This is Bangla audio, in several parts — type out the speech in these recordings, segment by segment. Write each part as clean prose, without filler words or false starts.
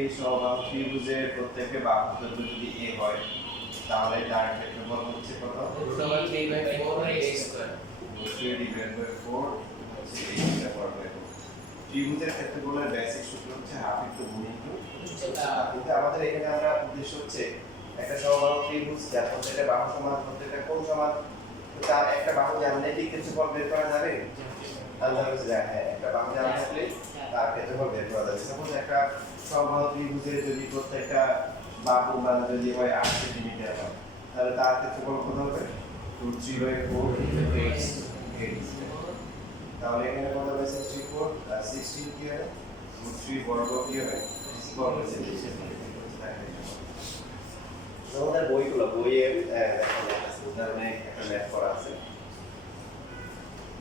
একটি সমবাহু ত্রিভুজের প্রত্যেকটি বাহুর দৈর্ঘ্য যদি a হয় তাহলে তার ক্ষেত্রফল হচ্ছে কত? √3/4 √3/4 হচ্ছে a স্কয়ার বাই 4। ত্রিভুজের ক্ষেত্রফলের বেসিক সূত্র হচ্ছে হাফ ইনটু গুণ ইনটু উচ্চতা। কিন্তু আমাদের এখানে আমরা উদ্দেশ্য হচ্ছে একটা সমবাহু ত্রিভুজ যার প্রত্যেকটা বাহু সমান, প্রত্যেকটা কোণ সমান, তার একটা বাহু জানলে কি ক্ষেত্রফল বের করা যাবে? আনসার হচ্ছে হ্যাঁ, একটা বাহু জানা থাকলে তার ক্ষেত্রফল বের করা যাবে। সাপোজ একটা সমবাহু ত্রিভুজের যদি প্রত্যেকটা বাহু মানে যদি হয় 8 সেন্টিমিটার হয়, তাহলে তার ক্ষেত্রফল কত হবে? √3/4 8। তাহলে এখানে কত হবে? 64 প্লাস 16 কি হবে? √3 বর্গ কি হবে? বর্গ সেন্টিমিটার। আমাদের বইগুলো বইয়ে উদাহরণে একটা ম্যাথ করা আছে।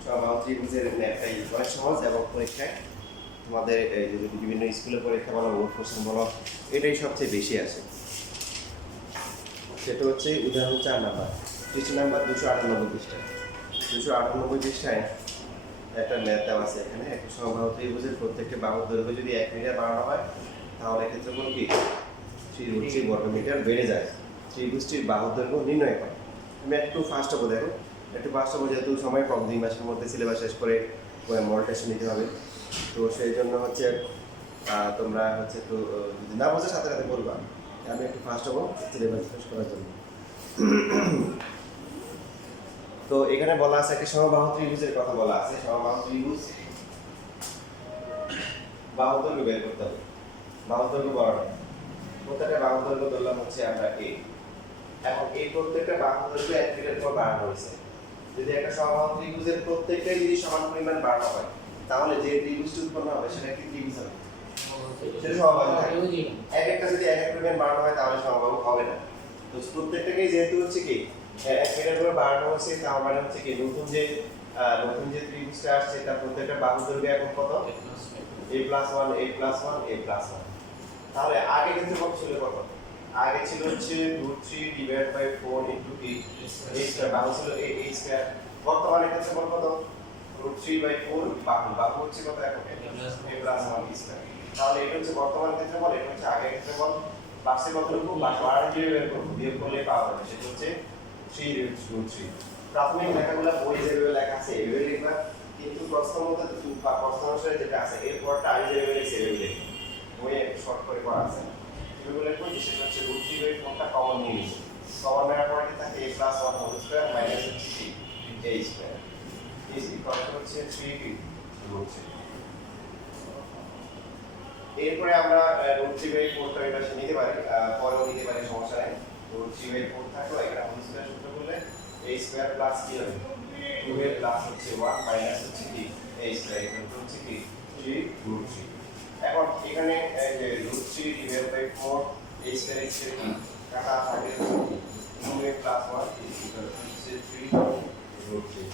সমবাহু ত্রিভুজের ম্যাথটাই অনেক সহজ এবং পরীক্ষায় তোমাদের যদি বিভিন্ন স্কুলে পরীক্ষা বলো, বোর্ড কোশ্চেন বলো, এটাই সবচেয়ে বেশি আসে। সেটা হচ্ছে উদাহরণ 4 নাম্বার, পৃষ্ঠা নাম্বার 298 পৃষ্ঠায়। 298 পৃষ্ঠায় একটা ম্যাথ দেওয়া আছে। এখানে একটা সমবাহু ত্রিভুজের প্রত্যেকটা বাহুর দৈর্ঘ্য যদি 1 মিটার বাড়ানো হয় তাহলে ক্ষেত্রফল কি 3√3 বর্গমিটার বেড়ে যায়। ত্রিভুজটির বাহুর দৈর্ঘ্য নির্ণয় করে। আমি একটু ফার্স্ট হবো, দেখো একটু ফার্স্ট হবো, যেহেতু সময় কম, 2 মাসের মধ্যে সিলেবাস শেষ করে মডেল টেস্ট নিতে হবে। তো সেই জন্য হচ্ছে তোমরা হচ্ছে একটু যদি না বোঝার সাথে সাথে বলবা। আমি একটু ফার্স্ট হবো সিলেবাস শেষ করার জন্য। তো এখানে বলা আছে একটা সমবাহু ত্রিভুজের কথা বলা আছে। সমবাহু ত্রিভুজ বাহু দৈর্ঘ্য বের করতে হবে। বাহু দৈর্ঘ্য বরাবর প্রত্যেকটা বাহু দৈর্ঘ্য ধরলাম হচ্ছে আমরা a। এখন এই প্রত্যেকটা বাহু দৈর্ঘ্য 1 মিটার করে বাড়ানো হয়েছে। যদি একটা সমবাহু ত্রিভুজের প্রত্যেকটাই যদি সমান পরিমাণ বাড়ানো হয় তাহলে যে ত্রিভুজটি উৎপন্ন হবে সেটা কি ত্রিভুজ হবে? সেটা সমবাহু থাকবে। এক একটা যদি এক এক পরিমাণ বাড়ানো হয় তাহলে সমবাহু হবে না। তো প্রত্যেকটাকেই যেহেতু হচ্ছে কি 1 মিটার করে বাড়ানো হয়েছে, তার মানে হচ্ছে কি নতুন যে ত্রিভুজটা আসছে তার প্রত্যেকটা বাহু দৈর্ঘ্য এখন কত? a+1 a+1 a+1। তাহলে আগে কিন্তু কত ছিল? কত আগে ছিল হচ্ছে √3/4 ইনটু a স্কয়ার, বাহু ছিল a স্কয়ার। বর্তমানে ক্ষেত্রফল কত? √3/4 বাহু হচ্ছে কত এখন? a+1 square. তাহলে এটা হচ্ছে বর্তমান ক্ষেত্রফল, এটা হচ্ছে আগের ক্ষেত্রফল। পাশে কতটুকু বাড়ানো বের করব, বিয়োগ করলে পাওয়া যাবে, সেটা হচ্ছে 3√3। প্রাথমিক লেখাগুলো বই যেভাবে লেখা আছে এইভাবে লিখবা, কিন্তু প্রশ্ন মতে বা প্রশ্ন অনুসারে যেটা আছে এরপরটা আমি যেভাবে লিখছি এইভাবে লিখবো। বইয়ে শর্ট করে করা আছে। এগুলো লিখবো যে সেটা হচ্ছে √3/4টা কমন নিয়ে নিব। কমন নেওয়ার পরে কি থাকে? a+1 হোল স্কয়ার মাইনাস হচ্ছে কি a square is equal to হচ্ছে 3√3। এরপরে আমরা √3/4টা এটা নিতে পারি, পরেও নিতে পারি, সমস্যা নেই। √3/4 থাকলো, এখানে হোল স্কয়ার সূত্র করলে a স্কয়ার প্লাস কি হবে? 2a প্লাস হচ্ছে 1 মাইনাস হচ্ছে কি a স্কয়ার ইকুয়াল টু হচ্ছে কি 3√3। এখন এখানে এই যে √3/4 a স্কয়ার এর কি কাটা থাকে 2a প্লাস 1 ইকুয়াল টু হচ্ছে 3√3।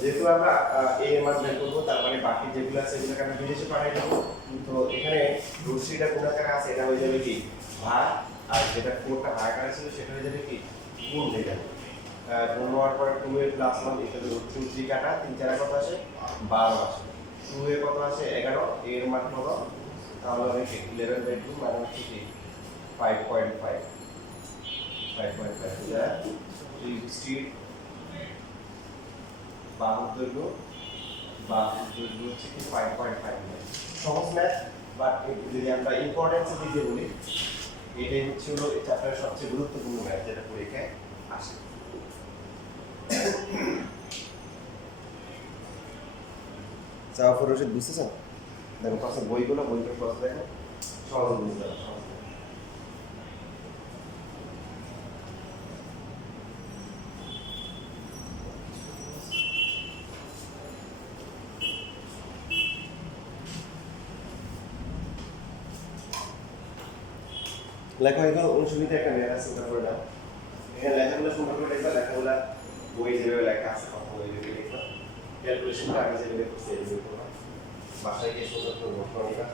যেহেতু আমরা a এর মান বের করব, তার মানে বাকি যেগুলো আছে সেগুলোকে আমি বিদেশে পাঠিয়ে দেব। তো এখানে √3টা গুণাকার আছে, এটা হয়ে যাবে কি ভাগ, আর যেটা 4টা ভাগাকার ছিল সেটা হয়ে যাবে কি গুণ হয়ে যাবে। গুণ হওয়ার পরে 2a প্লাস 1 ইকুয়াল টু √3 কাটা 3 4 কত আসে? 12 আসে। 2a কত আসে? 11। a এর মান কত? তাহলে হবে কি 11/2 মানে হচ্ছে কি 5.5 যা 360 বাহুর দৈর্ঘ্য হচ্ছে কি 5.5 মিটার। সহজ ম্যাথ, বাট যদি আমরা ইম্পর্টেন্সের দিকে বলি, এটাই হচ্ছে হলো এই চ্যাপ্টারের সবচেয়ে গুরুত্বপূর্ণ ম্যাথ যেটা পরীক্ষায় আসে। জাফর রশিদ বুঝতেছেন? দেখো পাশে বইগুলো প্রশ্ন দেখো, সহজে বুঝতে পারো। লেখা হয়তো অনুসূচিতে একটা ম্যাথ আছে, ওটা করে দাও। এখানে লেখাগুলো সুন্দর করে লিখবা, লেখাগুলো বই যেভাবে লেখা আছে কথা ওইভাবে লিখবা। ক্যালকুলেশনটা আমি যেভাবে করছি এইভাবে করবা। বাসায় গিয়ে সুন্দর করে নোট করে নিবা।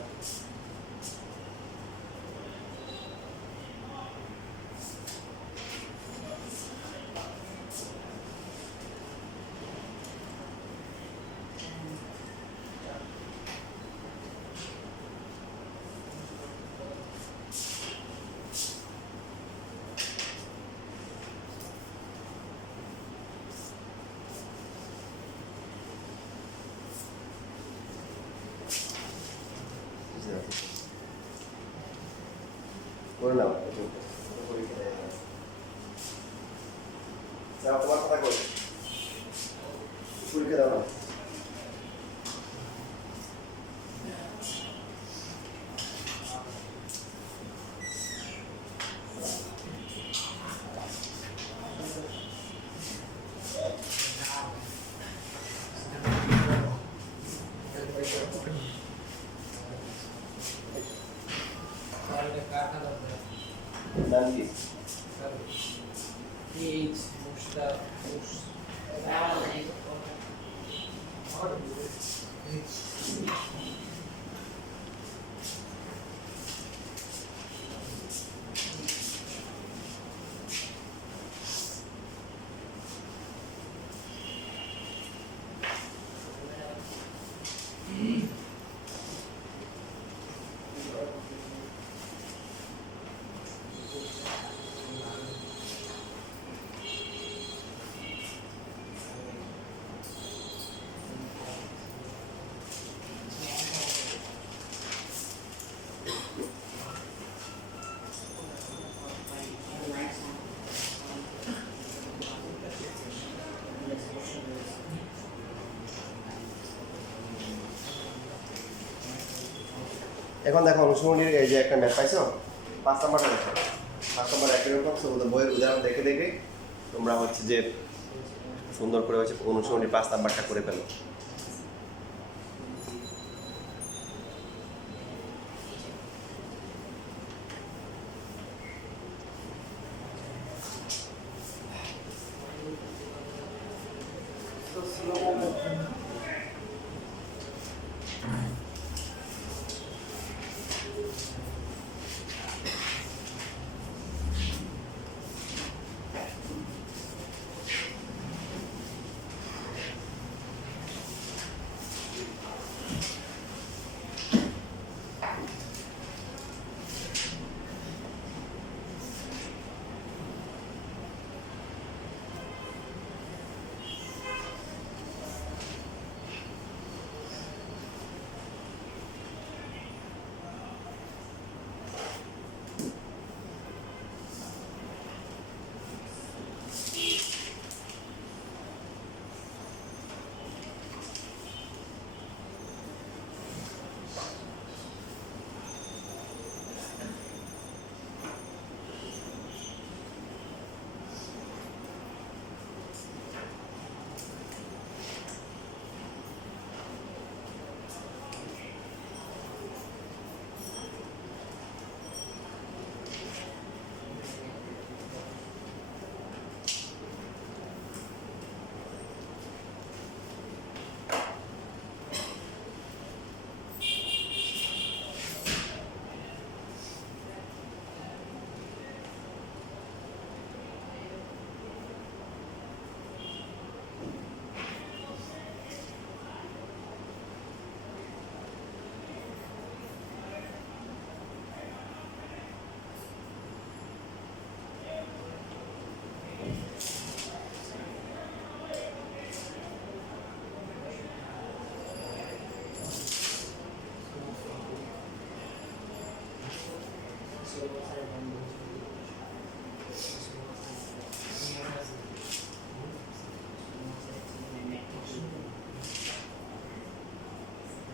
করে নাও তোমার কথা কই পরীক্ষা দাও না নাম কি এখন দেখো অনুশীলনীর এই যে একটা ম্যাথ পাইছো 5 নাম্বারটা দেখো 5 নাম্বার একই রকম শুধু বইয়ের উদাহরণ দেখে দেখে তোমরা হচ্ছে যে সুন্দর করে হচ্ছে অনুশীলনীর 5 নাম্বারটা করে ফেলো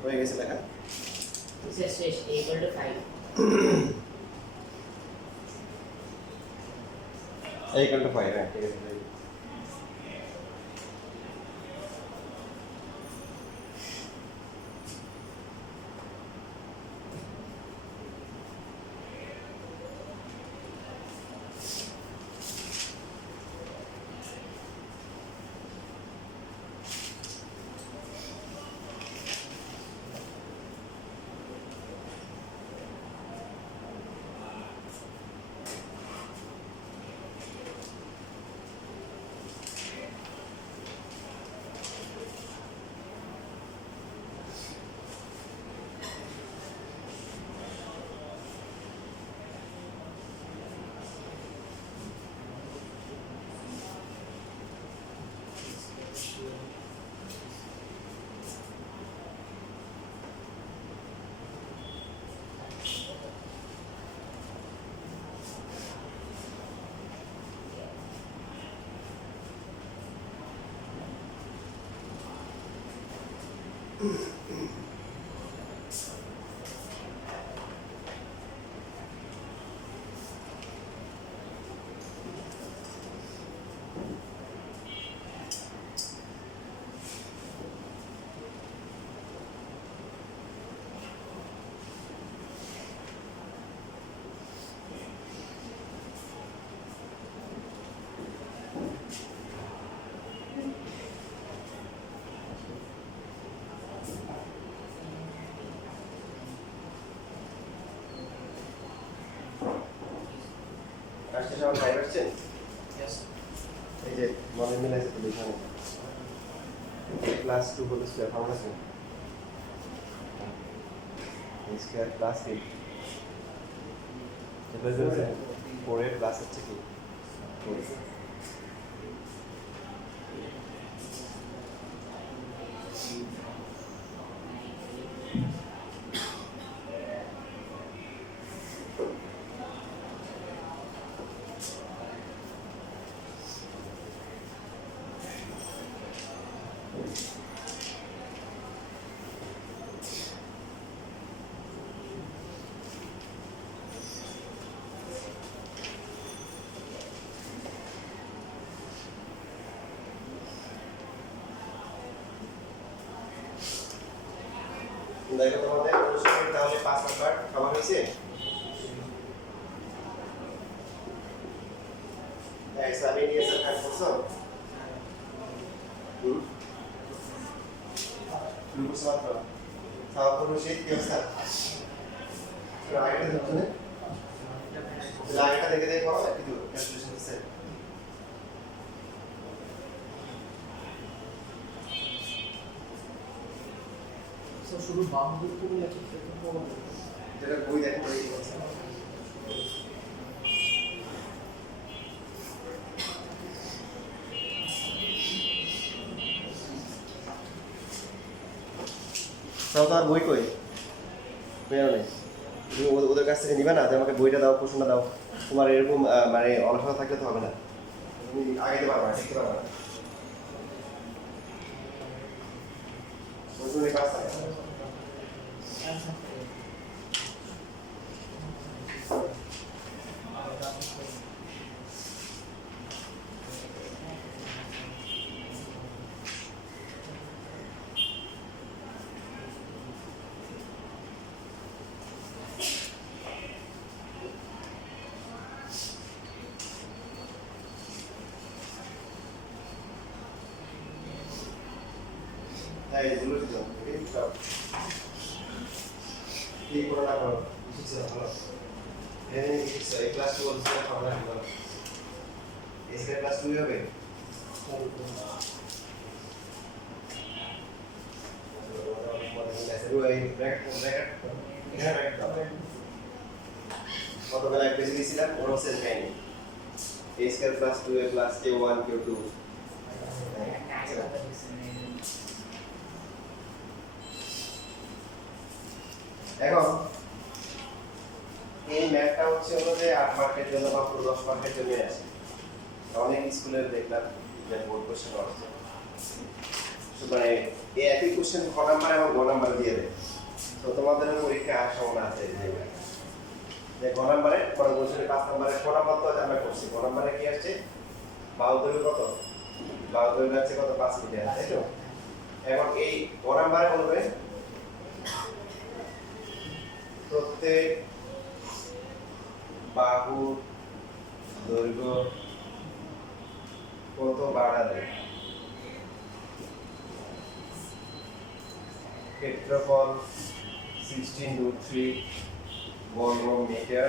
হয়ে গেছে লেখা শেষ equal to 5 equal to 5 হ্যাঁ ঠিক আছে আসছে সবাই ফাইভ আসছেন Yes. এই যে মনে মিলে আছে তো এখানে ক্লাস 2 বলে স্কয়ার ফর্মুলা আছে স্কয়ার প্লাস 8 এটা হচ্ছে 4 এর প্লাস হচ্ছে কি 4 দেখো তোমাদের অনুশীলনী তাহলে 5 নাম্বার সবার হয়েছে এই সাবি নিয়ে এসে কাজ করছো বুঝতে পারছো সব কোনো শীত কি অবস্থা আগেটা দেখছো না আগেটা দেখে দেখো একটু ক্যালকুলেশন করছে শুধু বাম দিক থেকে আছে যেটা বই দেখো বই কি বলছে তাও তো আর বই কই বেরো নেই তুমি ওদের কাছ থেকে নিবে না যে আমাকে বইটা দাও প্রশ্নটা দাও তোমার এরকম মানে অলসতা থাকলে তো হবে না তুমি আগাইতে পারবে না শিখতে পারবে না বুঝলি কাজ থাকে এই এগুলো দিও এই সব এই পড়াটা করো বুঝছো ভালো এই এই ক্লাস 2 বলছে আমরা ভালো এই ক্লাস 2 হবে কতবেলা এক পেজে দিয়েছিলাম কোনো সেন্স পাইনি a square plus 2a plus k1 k2 এখন এই ম্যাথটা হচ্ছে হলো যে 8 মার্কের জন্য মাত্র 10 মার্কের জন্য আছে অনেক স্কুলে দেখলাম যে বোর্ড কোশ্চেন আসছে সুতরাং এই একই কোশ্চেন ক নাম্বার এবং গ নাম্বার দিয়ে দেয় তো তোমাদের পরীক্ষা আসার সম্ভাবনা আছে যে গ নাম্বারে পরে বলছে 5 নাম্বারে ক নাম্বার তো আমরা করছি গ নাম্বারে কি আসছে বাহুদৈর্ঘ্য কত বাহুদৈর্ঘ্য আছে কত 5 মিটার তাই তো এখন এই গ নাম্বারে বলবে প্রত্যেক বাহু দৈর্ঘ্য কত বাড়ালে ক্ষেত্রফল 16√3 বর্গ মিটার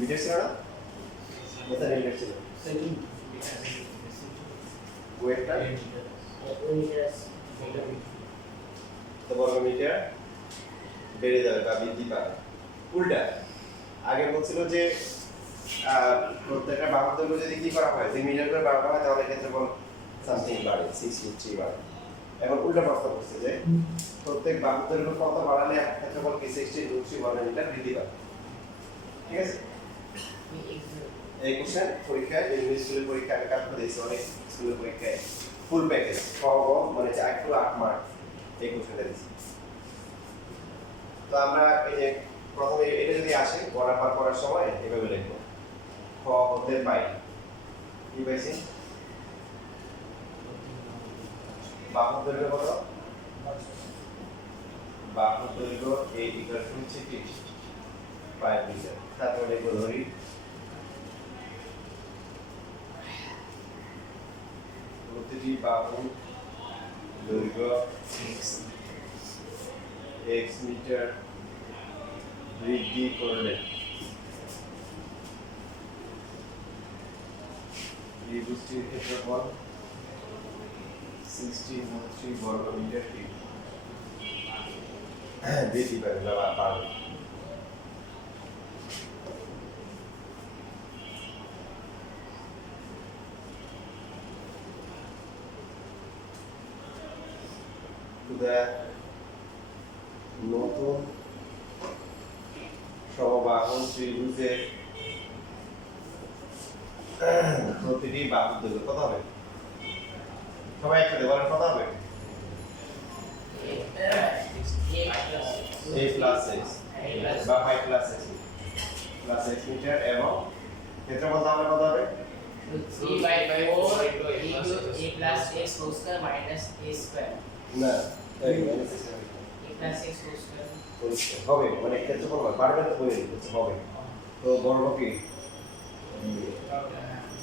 মিটার ছিল না কত মিটার ছিল ওয়েটটা তো বর্গ মিটার বেড়ে যাবে বা বৃদ্ধি পাবে উল্টা আগে বলছিল যে প্রত্যেকটা বাহুর দৈর্ঘ্য যদি কি করা হয় 2 মিটার করে বাড়ানো হয় তাহলে ক্ষেত্রফল সামথিং বাড়ে 6√3 বাড়ে এখন উল্টা প্রশ্ন করছে যে প্রত্যেক বাহুর দৈর্ঘ্য কত বাড়ালে ক্ষেত্রফল কি 16√3 বর্গ মিটার বৃদ্ধি পাবে ঠিক আছে এই কোশ্চেন পরীক্ষায় ইংলিশ স্কুলের পরীক্ষায় কাজ করে দিয়েছে অনেক স্কুলের পরীক্ষায় ফুল প্যাকেজ মানে 4 to 8 মার্ক 21 কেটে দিচ্ছি। তো আমরা এই যে প্রথমে এটা যদি আসে বরাবর করার সময় এভাবে লিখবো খ হতে পাই কি পাইছি বাহুর দৈর্ঘ্য কত বাহুর দৈর্ঘ্য এই ইকুয়েশন হচ্ছে কি 5 মিটার। তারপরে লিখবো ধরি প্রতিটি বাহুর দৈর্ঘ্য x মিটার বৃদ্ধি করলে ত্রিভুজটির ক্ষেত্রফল 16 বর্গ মিটার বৃদ্ধি পাবে বা বাড়বে। নতুন সমবাহু ত্রিভুজের প্রতিটি বাহুর দৈর্ঘ্য কত হবে সবাই একসাথে বলেন কত হবে a plus x বা 5 plus x plus x metre এবং ক্ষেত্রফল তাহলে কত হবে 3/4 into a plus x whole square minus a square না a plus x whole square হবে মানে ক্ষেত্রফল বাড়বে তো বলে দিচ্ছি হবে তো বর্গ কি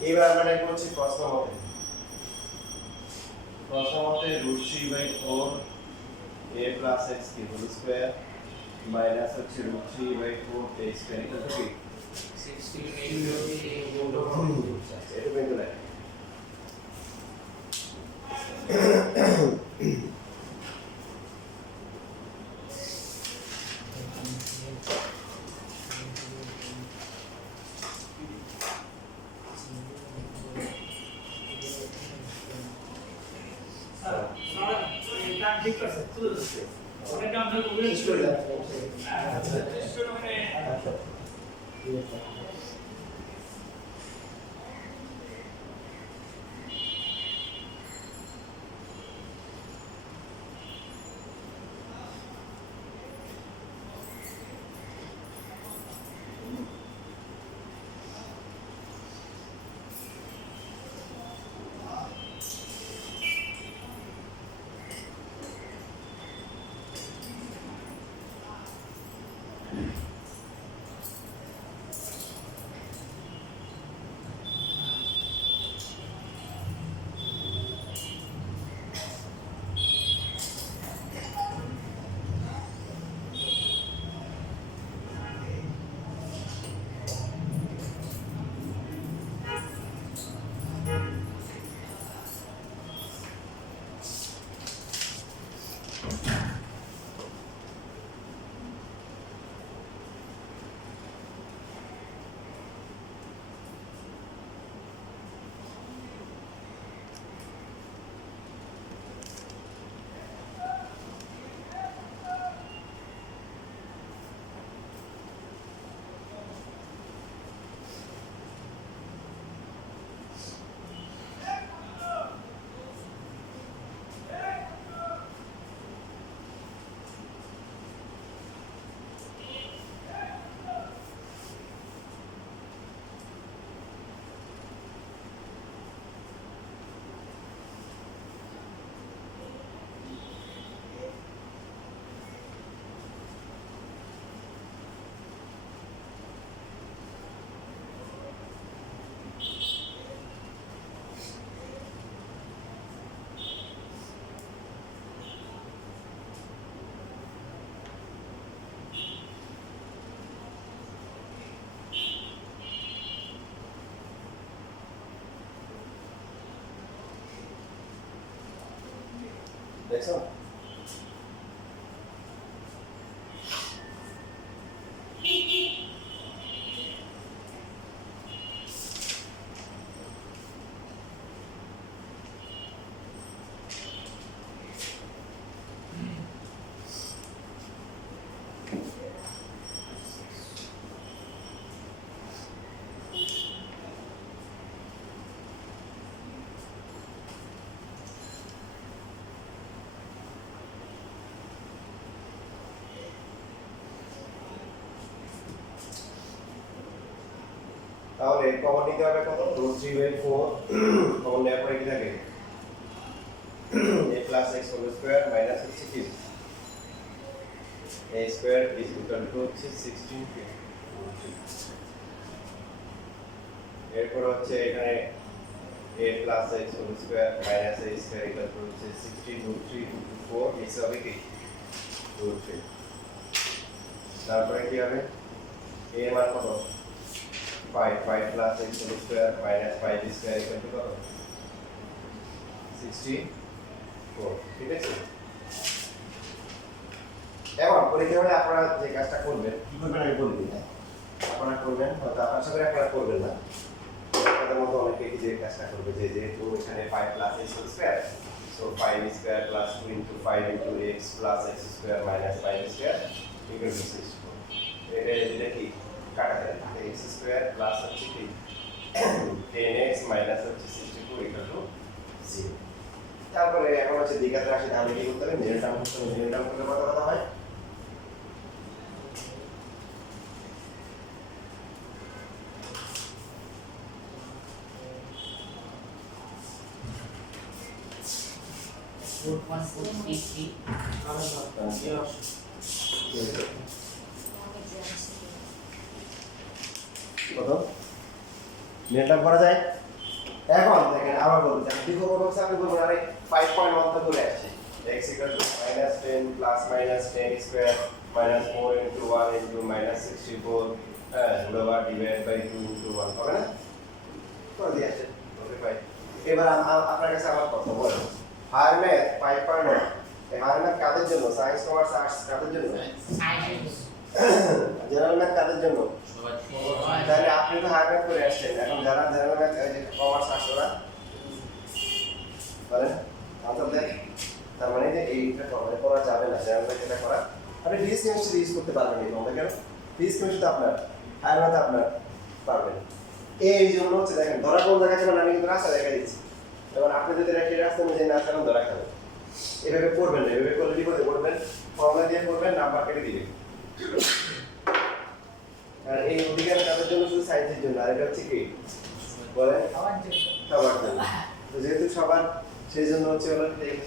এবার আমরা লিখব হচ্ছে প্রশ্ন মতে √3/4 a plus x কি হোল স্কয়ার মাইনাস হচ্ছে √3/4 a স্কয়ার এটা কি 16 into এটা বের করে ঠিক আছে তুলে দিচ্ছি ওটা আমরা করে চলে যাব দেখছো তাহলে কমন নিতে হবে কত √3/4 কমন নেওয়ার পরে কি থাকে a plus x whole square minus হচ্ছে কি a square is equal to হচ্ছে 16k এরপর হচ্ছে এখানে a plus x whole square minus a square equal to হচ্ছে 16√3/4 নিচে হবে কি √3 তারপরে কি হবে a এর মান কত 5 plus x whole square minus 5 square equal to কত 64 ঠিক আছে এবার পরীক্ষা হলে আপনারা যে কাজটা করবেন কি করবেন আমি বলে দিই আপনারা করবেন হয়তো আশা করি আপনারা করবেন না আপনাদের মতো অনেকে যে কাজটা করবে যে যেহেতু এখানে 5 plus x whole square so 5 square plus 2 into 5 into x plus x square minus 5 square equal to 64 এটা কি কাটা যায় x square plus হচ্ছে কি 10x minus হচ্ছে 64 equal to 0 তারপরে এখন হচ্ছে দ্বিঘাত রাশি তাহলে কি করতে হবে মিডল টার্ম করতে হবে মিডল টার্ম করলে কত কথা হয় কত মিডল টার্ম করা যায় এখন দেখেন আবার বলতে চাই দ্বিঘাত বক্স আপনি বলবেন আরে 5.1 তো করে আসছে x equal to -10 plus -10 square minus 4 into 1 into -64 over divided by 2 into 1 হবে না তো দিয়ে আছে ওকে ভাই এবার আপনার কাছে আমার কথা বলেন হায়ার ম্যাথ 5.1 এই হায়ার ম্যাথ কাদের জন্য সায়েন্স কমার্স আর্টস কাদের জন্য সায়েন্স জেনারেল ম্যাথ কাদের জন্য তাহলে আপনি তো হায়ার ম্যাথ করে আসছেন এখন যারা জেনারেল ম্যাথ কমার্স আর্টস ওরা বলেন আনসার দেন তার মানে যে এইটা কভার করা যাবে না জেনারেল ম্যাথ এটা করা আপনি ফিজিক্স কেমিস্ট্রি ইউজ করতে পারবেন না তোমরা কেন ফিজিক্স কেমিস্ট্রি তো আপনার হায়ার ম্যাথ আপনার পারবেন এই জন্য হচ্ছে দেখেন ধরা কোন জায়গা ছিল আমি কিন্তু রাস্তা দেখা দিচ্ছি এবার আপনি যদি রেখে রাস্তা অনুযায়ী না চালান ধরা খাবেন এভাবে করবেন না এভাবে করলে বিপদে পড়বেন ফর্মুলা দিয়ে করবেন নাম্বার কেটে দিবেন আর এই অধিকারের কাজের জন্য শুধু সায়েন্সের জন্য আর এটা হচ্ছে কি বলেন সবার জন্য তো যেহেতু সবার সেই জন্য হচ্ছে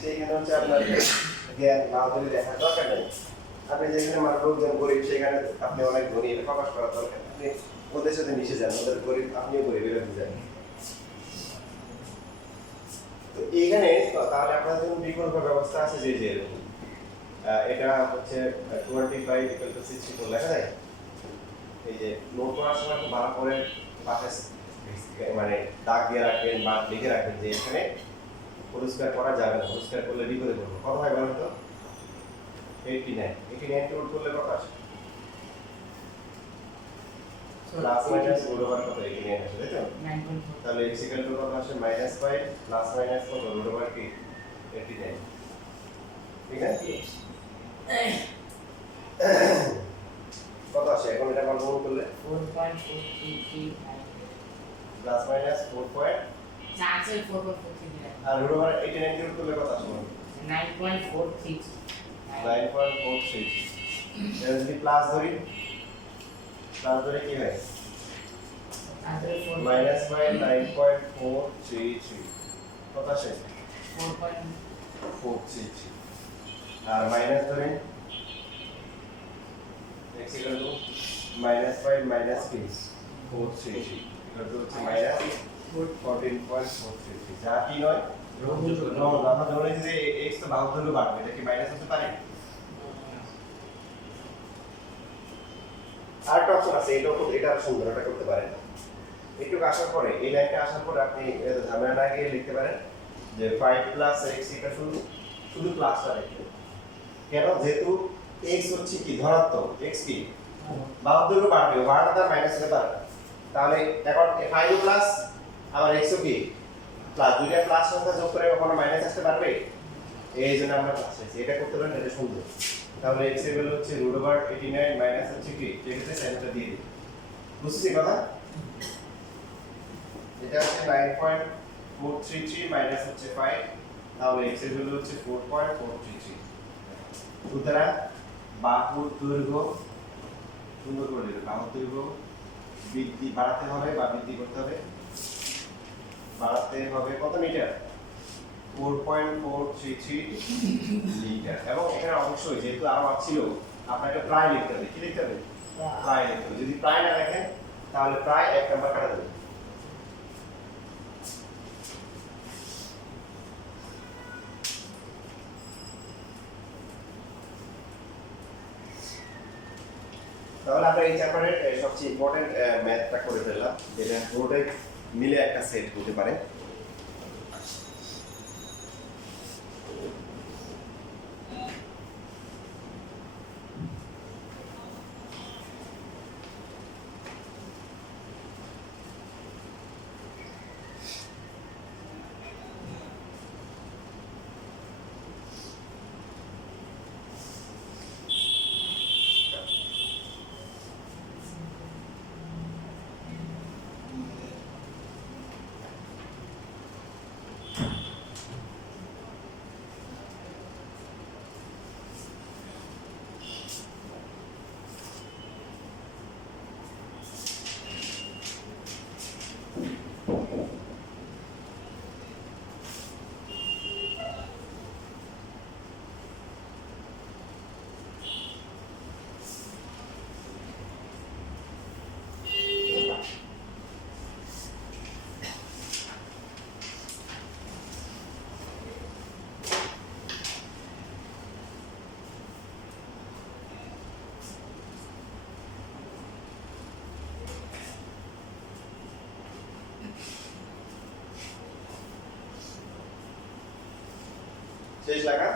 সেইখানে হচ্ছে আপনার জ্ঞান বাহাদুরি দেখার দরকার নেই আপনি যেখানে মানুষ লোকজন গরিব সেখানে আপনি অনেক ধনী এটা প্রকাশ করার দরকার আপনি ওদের সাথে মিশে যান ওদের গরিব আপনিও গরিব এটা বুঝেন তো এইখানে তাহলে আপনার জন্য বিকল্প ব্যবস্থা আছে যে যে এরকম এটা হচ্ছে 25 equal to 64 লেখা যায় এই যে নোট করার সময় খুব ভালো করে পাশে মানে দাগ দিয়ে রাখবেন বা লিখে রাখবেন যে এখানে পরিষ্কার করা যাবে না পরিষ্কার করলে বিপদে পড়বে কত হয় বলেন তো 89 কে উঠ করলে কত আসে প্লাস মাইনাস রুট ওভার কত 89 আসে তাই তো তাহলে x ইকুয়াল টু কত আসে -5 প্লাস মাইনাস কত রুট ওভার কি 89 ঠিক আছে কত আসে এখন এটা কনফার্ম করলে 4.433 প্লাস মাইনাস 4 পয়েন্ট চার্জের 4.433 আর রুট ওভার 89 কে উঠ করলে কত আসে 9.433 9.43 এটা যদি প্লাস ধরি কি হয় মাইনাস বাই 9.433 কত আসে 4.433 আর মাইনাস ধরেন x equal to minus 5 minus 433 equal to minus 14.433 যা কি নয় নো আমরা ধরে নিই যে x তো বাহু ধরে বাড়বে এটা কি মাইনাস হতে পারে আরেকটা অপশন আছে এটা সুন্দর এটা করতে পারেন একটু আসার পরে এই লাইনটা আসার পরে আপনি ঝামেলা না গিয়ে লিখতে পারেন যে 5 প্লাস x এটা শুধু প্লাসটা লিখবেন কেন যেহেতু x হচ্ছে কি ধনাত্মক x কি বাহুর বাড়বে বাড়াটা তার মাইনাস হতে পারে তাহলে এখন 5 প্লাস আবার x কি প্লাস দুইটা প্লাস সংখ্যা যোগ করে কখনো মাইনাস আসতে পারবে এই জন্য আমরা প্লাস লিখছি এটা করতে পারেন এটা সুন্দর তাহলে x এর ভ্যালু হচ্ছে √89 মাইনাস হচ্ছে কি যেটাতে সাইনটা দিয়ে দিই বুঝছিস কথা এটা হচ্ছে 9.433 মাইনাস হচ্ছে 5 তাহলে x এর ভ্যালু হচ্ছে 4.433 সুতরাং বাহুর দৈর্ঘ্য সুন্দর করে দিবেন বাহুর দৈর্ঘ্য বৃদ্ধি বাড়াতে হবে বা বৃদ্ধি করতে হবে, বাড়াতে হবে কত মিটার? 4.433 লিটার। এবং এখানে অবশ্যই যেহেতু আরো ছিল আপনাকে প্রায় লিখতে হবে। কি লিখতে হবে? প্রায় লিখতে হবে। যদি প্রায় না লেখেন তাহলে প্রায় 1 নাম্বার কাটা যাবে। তাহলে আমরা এই চ্যাপ্টারের সবচেয়ে ইম্পর্টেন্ট ম্যাথটা করে ফেললাম, যেটা পুরোটাই মিলে একটা সেট হতে পারে। শেষ লেখা?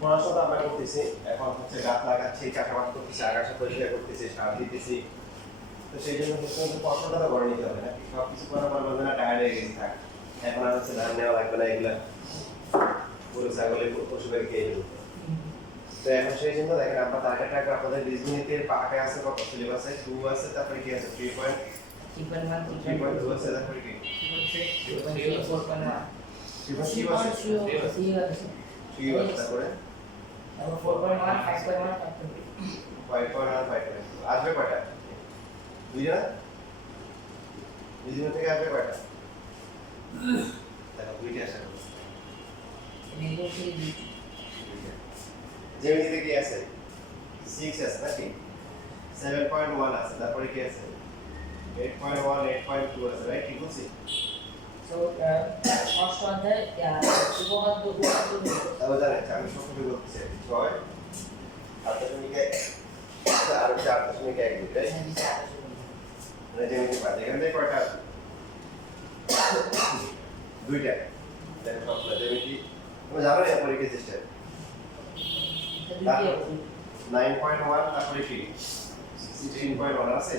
পড়াশোনা আমরা করতেছি, এখন হচ্ছে গাছ লাগাচ্ছি, চাষাবাদ করতেছি, আগাছা পরিষ্কার করতেছি, সার দিতেছি। তো সেই জন্য হচ্ছে পড়াশোনাটা তো করে নিতে হবে না, সব কিছু করার পর বলবে না টায়ার্ড হয়ে গেছি থাক, এখন আর হচ্ছে ধান নেওয়া লাগবে না, এগুলা গরু ছাগলের পশুদের খেয়ে নেব। তো এখন সেই জন্য দেখেন আমরা টার্গেট রাখবো আপনাদের বীজগণিতের পাকে আছে কত সিলেবাসে 2 আছে, তারপরে কি আছে 3.2 আছে, তারপরে কি 3.3 আছে, 3 আছে, তারপরে 5.1 5.2 আসবে কয়টা? দুইটা? দুইজন থেকে আসবে কয়টা? দেখো দুইটা আসে। জ্যামিতিতে কি আছে? 6 আছে নাকি? 7.1 আছে, তারপরে কি আছে? 8.1 8.2 আছে, রাইট? ঠিক বলছি? তাহলে জানেন আমি সবসময় বলতেছি 6 8.1 আর 4.1 রাইট? মানে জ্যামিতি পাই এখান থেকে কয়টা আসবে? দুইটা। দেখো সবগুলো জ্যামিতি তুমি জানো না পরীক্ষা সিস্টেম 9.1 তারপরে কি 16.1 আছে,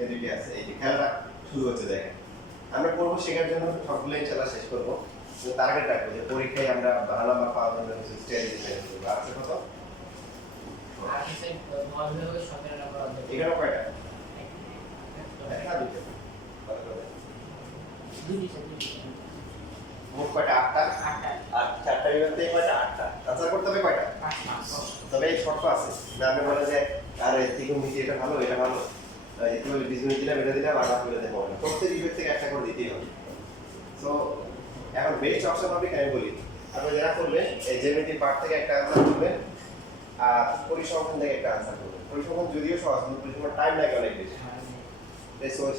এই দুইটা আছে। এই যে খেলাটা শুরু হচ্ছে দেখেন। আমরা করবো শেখার জন্য সবগুলো ইনশাআল্লাহ শেষ করবো, কিন্তু টার্গেট রাখবো যে পরীক্ষায় আমরা ভালো নাম্বার পাওয়ার জন্য স্ট্র্যাটেজি মেনে চলবো। আছে কত? এখানে কয়টা? একটা দুইটা মোট কয়টা? 8টা। আর 4টা বিভাগ থেকে কয়টা? 8টা। আনসার করতে হবে কয়টা? 5টা। তবে এই শর্ত আছে না, আপনি বলে যে আর ত্রিকোণমিতি এটা ভালো এটা ভালো, একটু বীজগণিত দিলাম এটা দিলাম আর বাকি দেবো না, প্রত্যেক বিভাগ থেকে একটা করে দিতেই হবে। তো এখন বেস্ট অপশন হবে আমি বলি, আপনি যারা করবেন এই জ্যামিতি পার্ট থেকে একটা আনসার করবেন আর পরিসংখ্যান থেকে একটা আনসার করবেন। পরিসংখ্যান যদিও সহজ কিন্তু পরিসংখ্যান টাইম লাগে অনেক বেশি,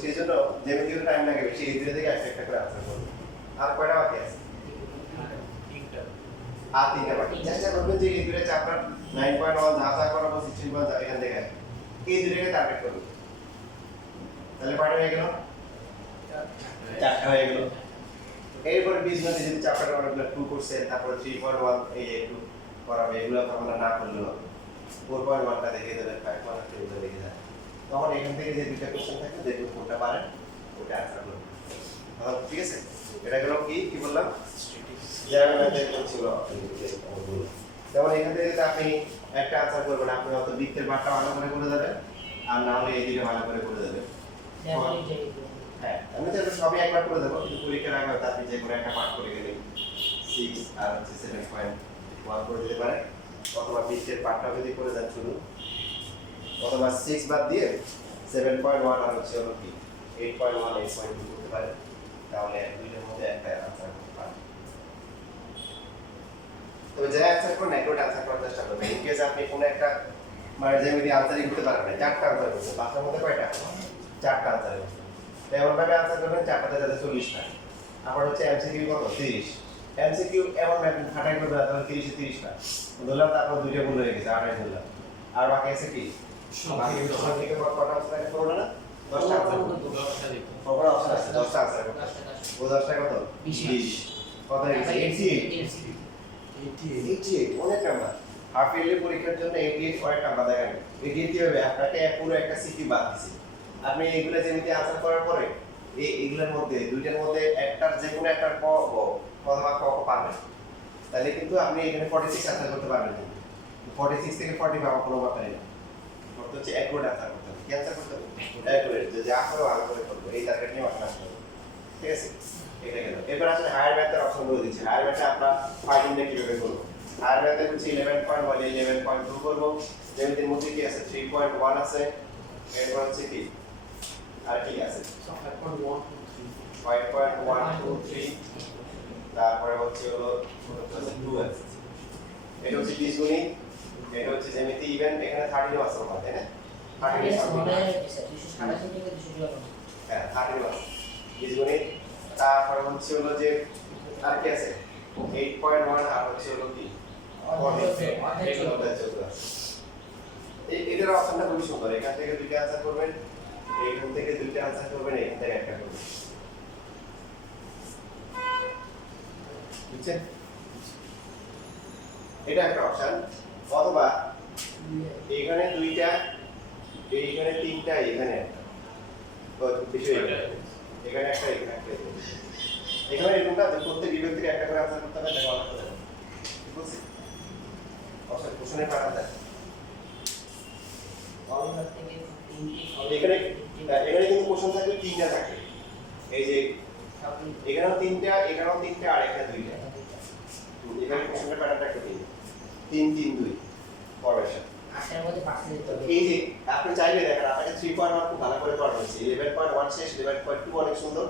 সেই জন্য জ্যামিতিতে টাইম লাগে বেশি, এই দুটো থেকে একটা করে আনসার করবেন। আর কয়টা বাকি আছে? আর 3টা বাকি। চেষ্টা করবেন যে এই দুটো চ্যাপ্টার 9.1 যা করাবো 16.1 এখান থেকে এই দুটোকে টার্গেট করবেন। তাহলে কয়টা হয়ে গেল? 4টা হয়ে গেল। এরপরে বীজগণিত যদি চ্যাপ্টার অনেকগুলো 2 করছেন, তারপরে 3.1 এই যে একটু করাবে, এগুলো তো আমরা না করলেও হবে। 4.1টা দেখিয়ে দেবেন, 5.1টা দেখিয়ে দেবেন। তখন এখান থেকে যে দুইটা কোশ্চেন থাকবে দেখুন কোনটা পারেন ওটা অ্যান্সার করবেন। ঠিক আছে, এটা গেল কি বললাম, জেনারেল ম্যাথের ছিল। যেমন এখান থেকে যদি আপনি একটা অ্যান্সার করবেন, আপনি হয়তো বৃত্তের বারটা ভালো করে করে দেবেন, আর না হলে এই দিকে ভালো করে করে দেবেন। হ্যাঁ, আমি তো এটা সবই একবার করে দেবো, কিন্তু পরীক্ষার আগে হয়তো আপনি যে কোনো একটা পাঠ করে গেলেন 6 আর হচ্ছে 7.1 করে দিতে পারেন, অথবা বৃত্তের পাঠটা যদি করে দেন শুধু, অথবা 6 বাদ দিয়ে 7.1 আর হচ্ছে হলো কি 8.1 8.2 করতে পারেন, তাহলে দুইটার মধ্যে একটা অ্যান্সার করতে পারেন। তবে যে অ্যান্সার করুন একটু অ্যান্সার করার চেষ্টা করবেন। ইন কেস আপনি কোনো একটা মানে যেমনি আনসারই করতে পারেন না, চারটা আনসার করতে পাঁচটার মধ্যে কয়টা, চারটা আনসার করতে, তো এমনভাবে আনসার করবেন চারটাতে যাতে 40 না। আবার হচ্ছে এমসিকিউ কত 30, এমসিকিউ এমন ম্যাথ খাটাই করবে না তাহলে 30 এ 30 না ধরলাম, তারপর দুইটা ভুল হয়ে গেছে 28 ধরলাম, আর বাকি আছে কি বাকি থেকে কটা আনসার করবে না 10টা আনসার করবে, 10টা অপশন আছে 10টা আনসার করবে, ও 10টা কত 20 কত হয়ে গেছে 88 অনেক নাম্বার। হাফ ইয়ারলি পরীক্ষার জন্য 88 অনেক নাম্বার। দেখেন 88 কি হবে, আপনাকে পুরো একটা সিটি বাদ দিছি, আপনি এইগুলা যেমনি আনসার করার পরে এইগুলোর মধ্যে দুইটার মধ্যে একটার যে কোনো একটার ক অথবা ক পারবেন, তাহলে কিন্তু আপনি এখানে 46 আনসার করতে পারবেন। 46 থেকে 40 পাওয়া কোনো ব্যাপার না, করতে হচ্ছে অ্যাকুরেট আনসার করতে হবে। কি আনসার করতে হবে? অ্যাকুরেট, যে যা করো ভালো করে করবে, এই টার্গেট নিয়ে মাথা নষ্ট করবে। ঠিক আছে, এটা গেল। এবার আসলে হায়ার ম্যাথের অপশন বলে দিচ্ছি। হায়ার ম্যাথে আমরা ফাইন্ডিংটা কিভাবে করব? হায়ার ম্যাথে হচ্ছে 11.1 11.2 করব, যেমন মধ্যে কি আছে 3.1 আছে, এরপর হচ্ছে কি আর কি আছে 5.123, তারপরে হচ্ছে হলো 2 আছে। এটা হচ্ছে বীজগণিত, এটা হচ্ছে জ্যামিতি, ইভেন এখানে 30 আছে আমার, তাই না? 30 হ্যাঁ 30 আছে বীজগণিত। তারপরে হচ্ছে হলো যে আর কি আছে 8.1 আর হচ্ছে হলো কি এটার অপশনটা খুবই সুন্দর। এখান থেকে দুইটা আনসার করবেন, এইখান থেকে দুইটা আনসার করবেন, এখান থেকে একটা করবেন। বুঝছেন? এটা একটা অপশন। অথবা এখানে দুইটা, এইখানে তিনটা, এখানে একটা, তো বিষয় এখানে একটা, এখানে একটা, এখানে এরকমটা প্রত্যেক বিভাগ থেকে একটা করে আনসার করতে হবে, দেখো অনেক কথা ঠিক বলছি। অপশন কোশ্চেনে পাঠান দেয় এখানে, এখানে কিন্তু কোশ্চেন থাকবে তিনটা থাকবে, এই যে এখানেও তিনটা, এখানেও তিনটা, আর এখানে দুইটা। এখানে কোশ্চেনের প্যাটার্নটা একটা 3 3 2 ফরমেশন। এই যে আপনি চাইলে দেখেন আপনাকে 3.1 খুব ভালো করে করা হয়েছে, 11.1 শেষ, 11.2 অনেক সুন্দর,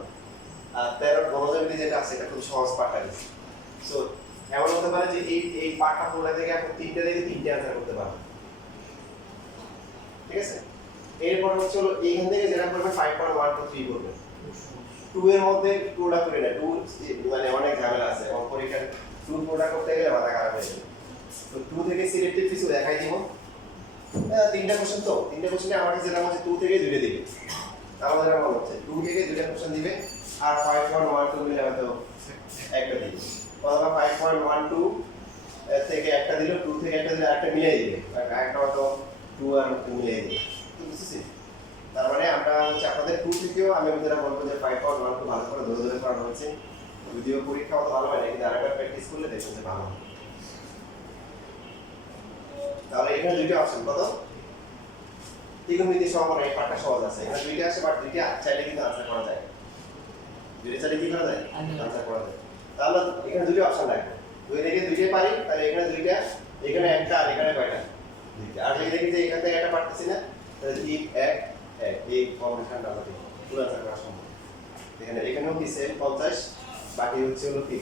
আর 13 গণজ্যামিতি যেটা আছে এটা খুব সহজ পার্ট আছে। সো এমন হতে পারে যে এই পার্টটা পুরো থেকে আপনি তিনটা থেকে তিনটে আনসার করতে পারবেন। ঠিক আছে, এরপর হচ্ছে হলো এইখান থেকে যেটা করবে 5.1 to 3 করবে। 2 এর মধ্যে পুরোটা করে না, 2 মানে অনেক ঝামেলা আছে, এবং পরীক্ষার 2 পুরোটা করতে গেলে মাথা খারাপ হয়ে যাবে। তো 2 থেকে সিলেক্টেড কিছু দেখাই দিব। তিনটা কোশ্চেন, তো তিনটা কোশ্চেনে আমাকে যেটা মনে হচ্ছে 2 থেকে দুইটা দিবে, আমাদের মনে হচ্ছে 2 থেকে দুইটা কোশ্চেন দিবে, আর 5.12 মিলে হয়তো একটা দিবে, অথবা 5.12 থেকে একটা দিল, 2 থেকে একটা দিলে একটা মিলাই দিবে, একটা হয়তো 2 আর 2 মিলাই দিবে। তো বুঝছিস, তার মানে আমরা হচ্ছে আপনাদের 2 থেকেও আমি যেটা বলবো যে 5.12 ভালো করে ধরে ধরে করানো হচ্ছে। যদিও পরীক্ষা অত ভালো হয় না, কিন্তু আরেকবার প্র্যাকটিস করলে দেখবেন যে ভালো হবে। তাহলে এখানে দুইটা অপশন, কত ত্রিকোণমিতি সহকরণ, এই পার্টটা সহজ আছে, এখানে দুইটা আছে, বাট দুইটা চাইলে কিন্তু আনসার করা যায়, দুইটা চাইলে কি করা যায়, আনসার করা যায়। তাহলে এখানে দুইটা অপশন লাগবে, দুই থেকে দুইটাই পারি, তাহলে এখানে দুইটা, এখানে একটা, আর এখানে কয়টা, দুইটা। আর যদি দেখি যে এখান থেকে একটা পারতেছি না, তাহলে 3 1 1 এই কম্বিনেশনটা আমাদের পুরো আনসার করা সম্ভব। এখানে এখানেও কি সেম 50, বাকি হচ্ছে হলো কি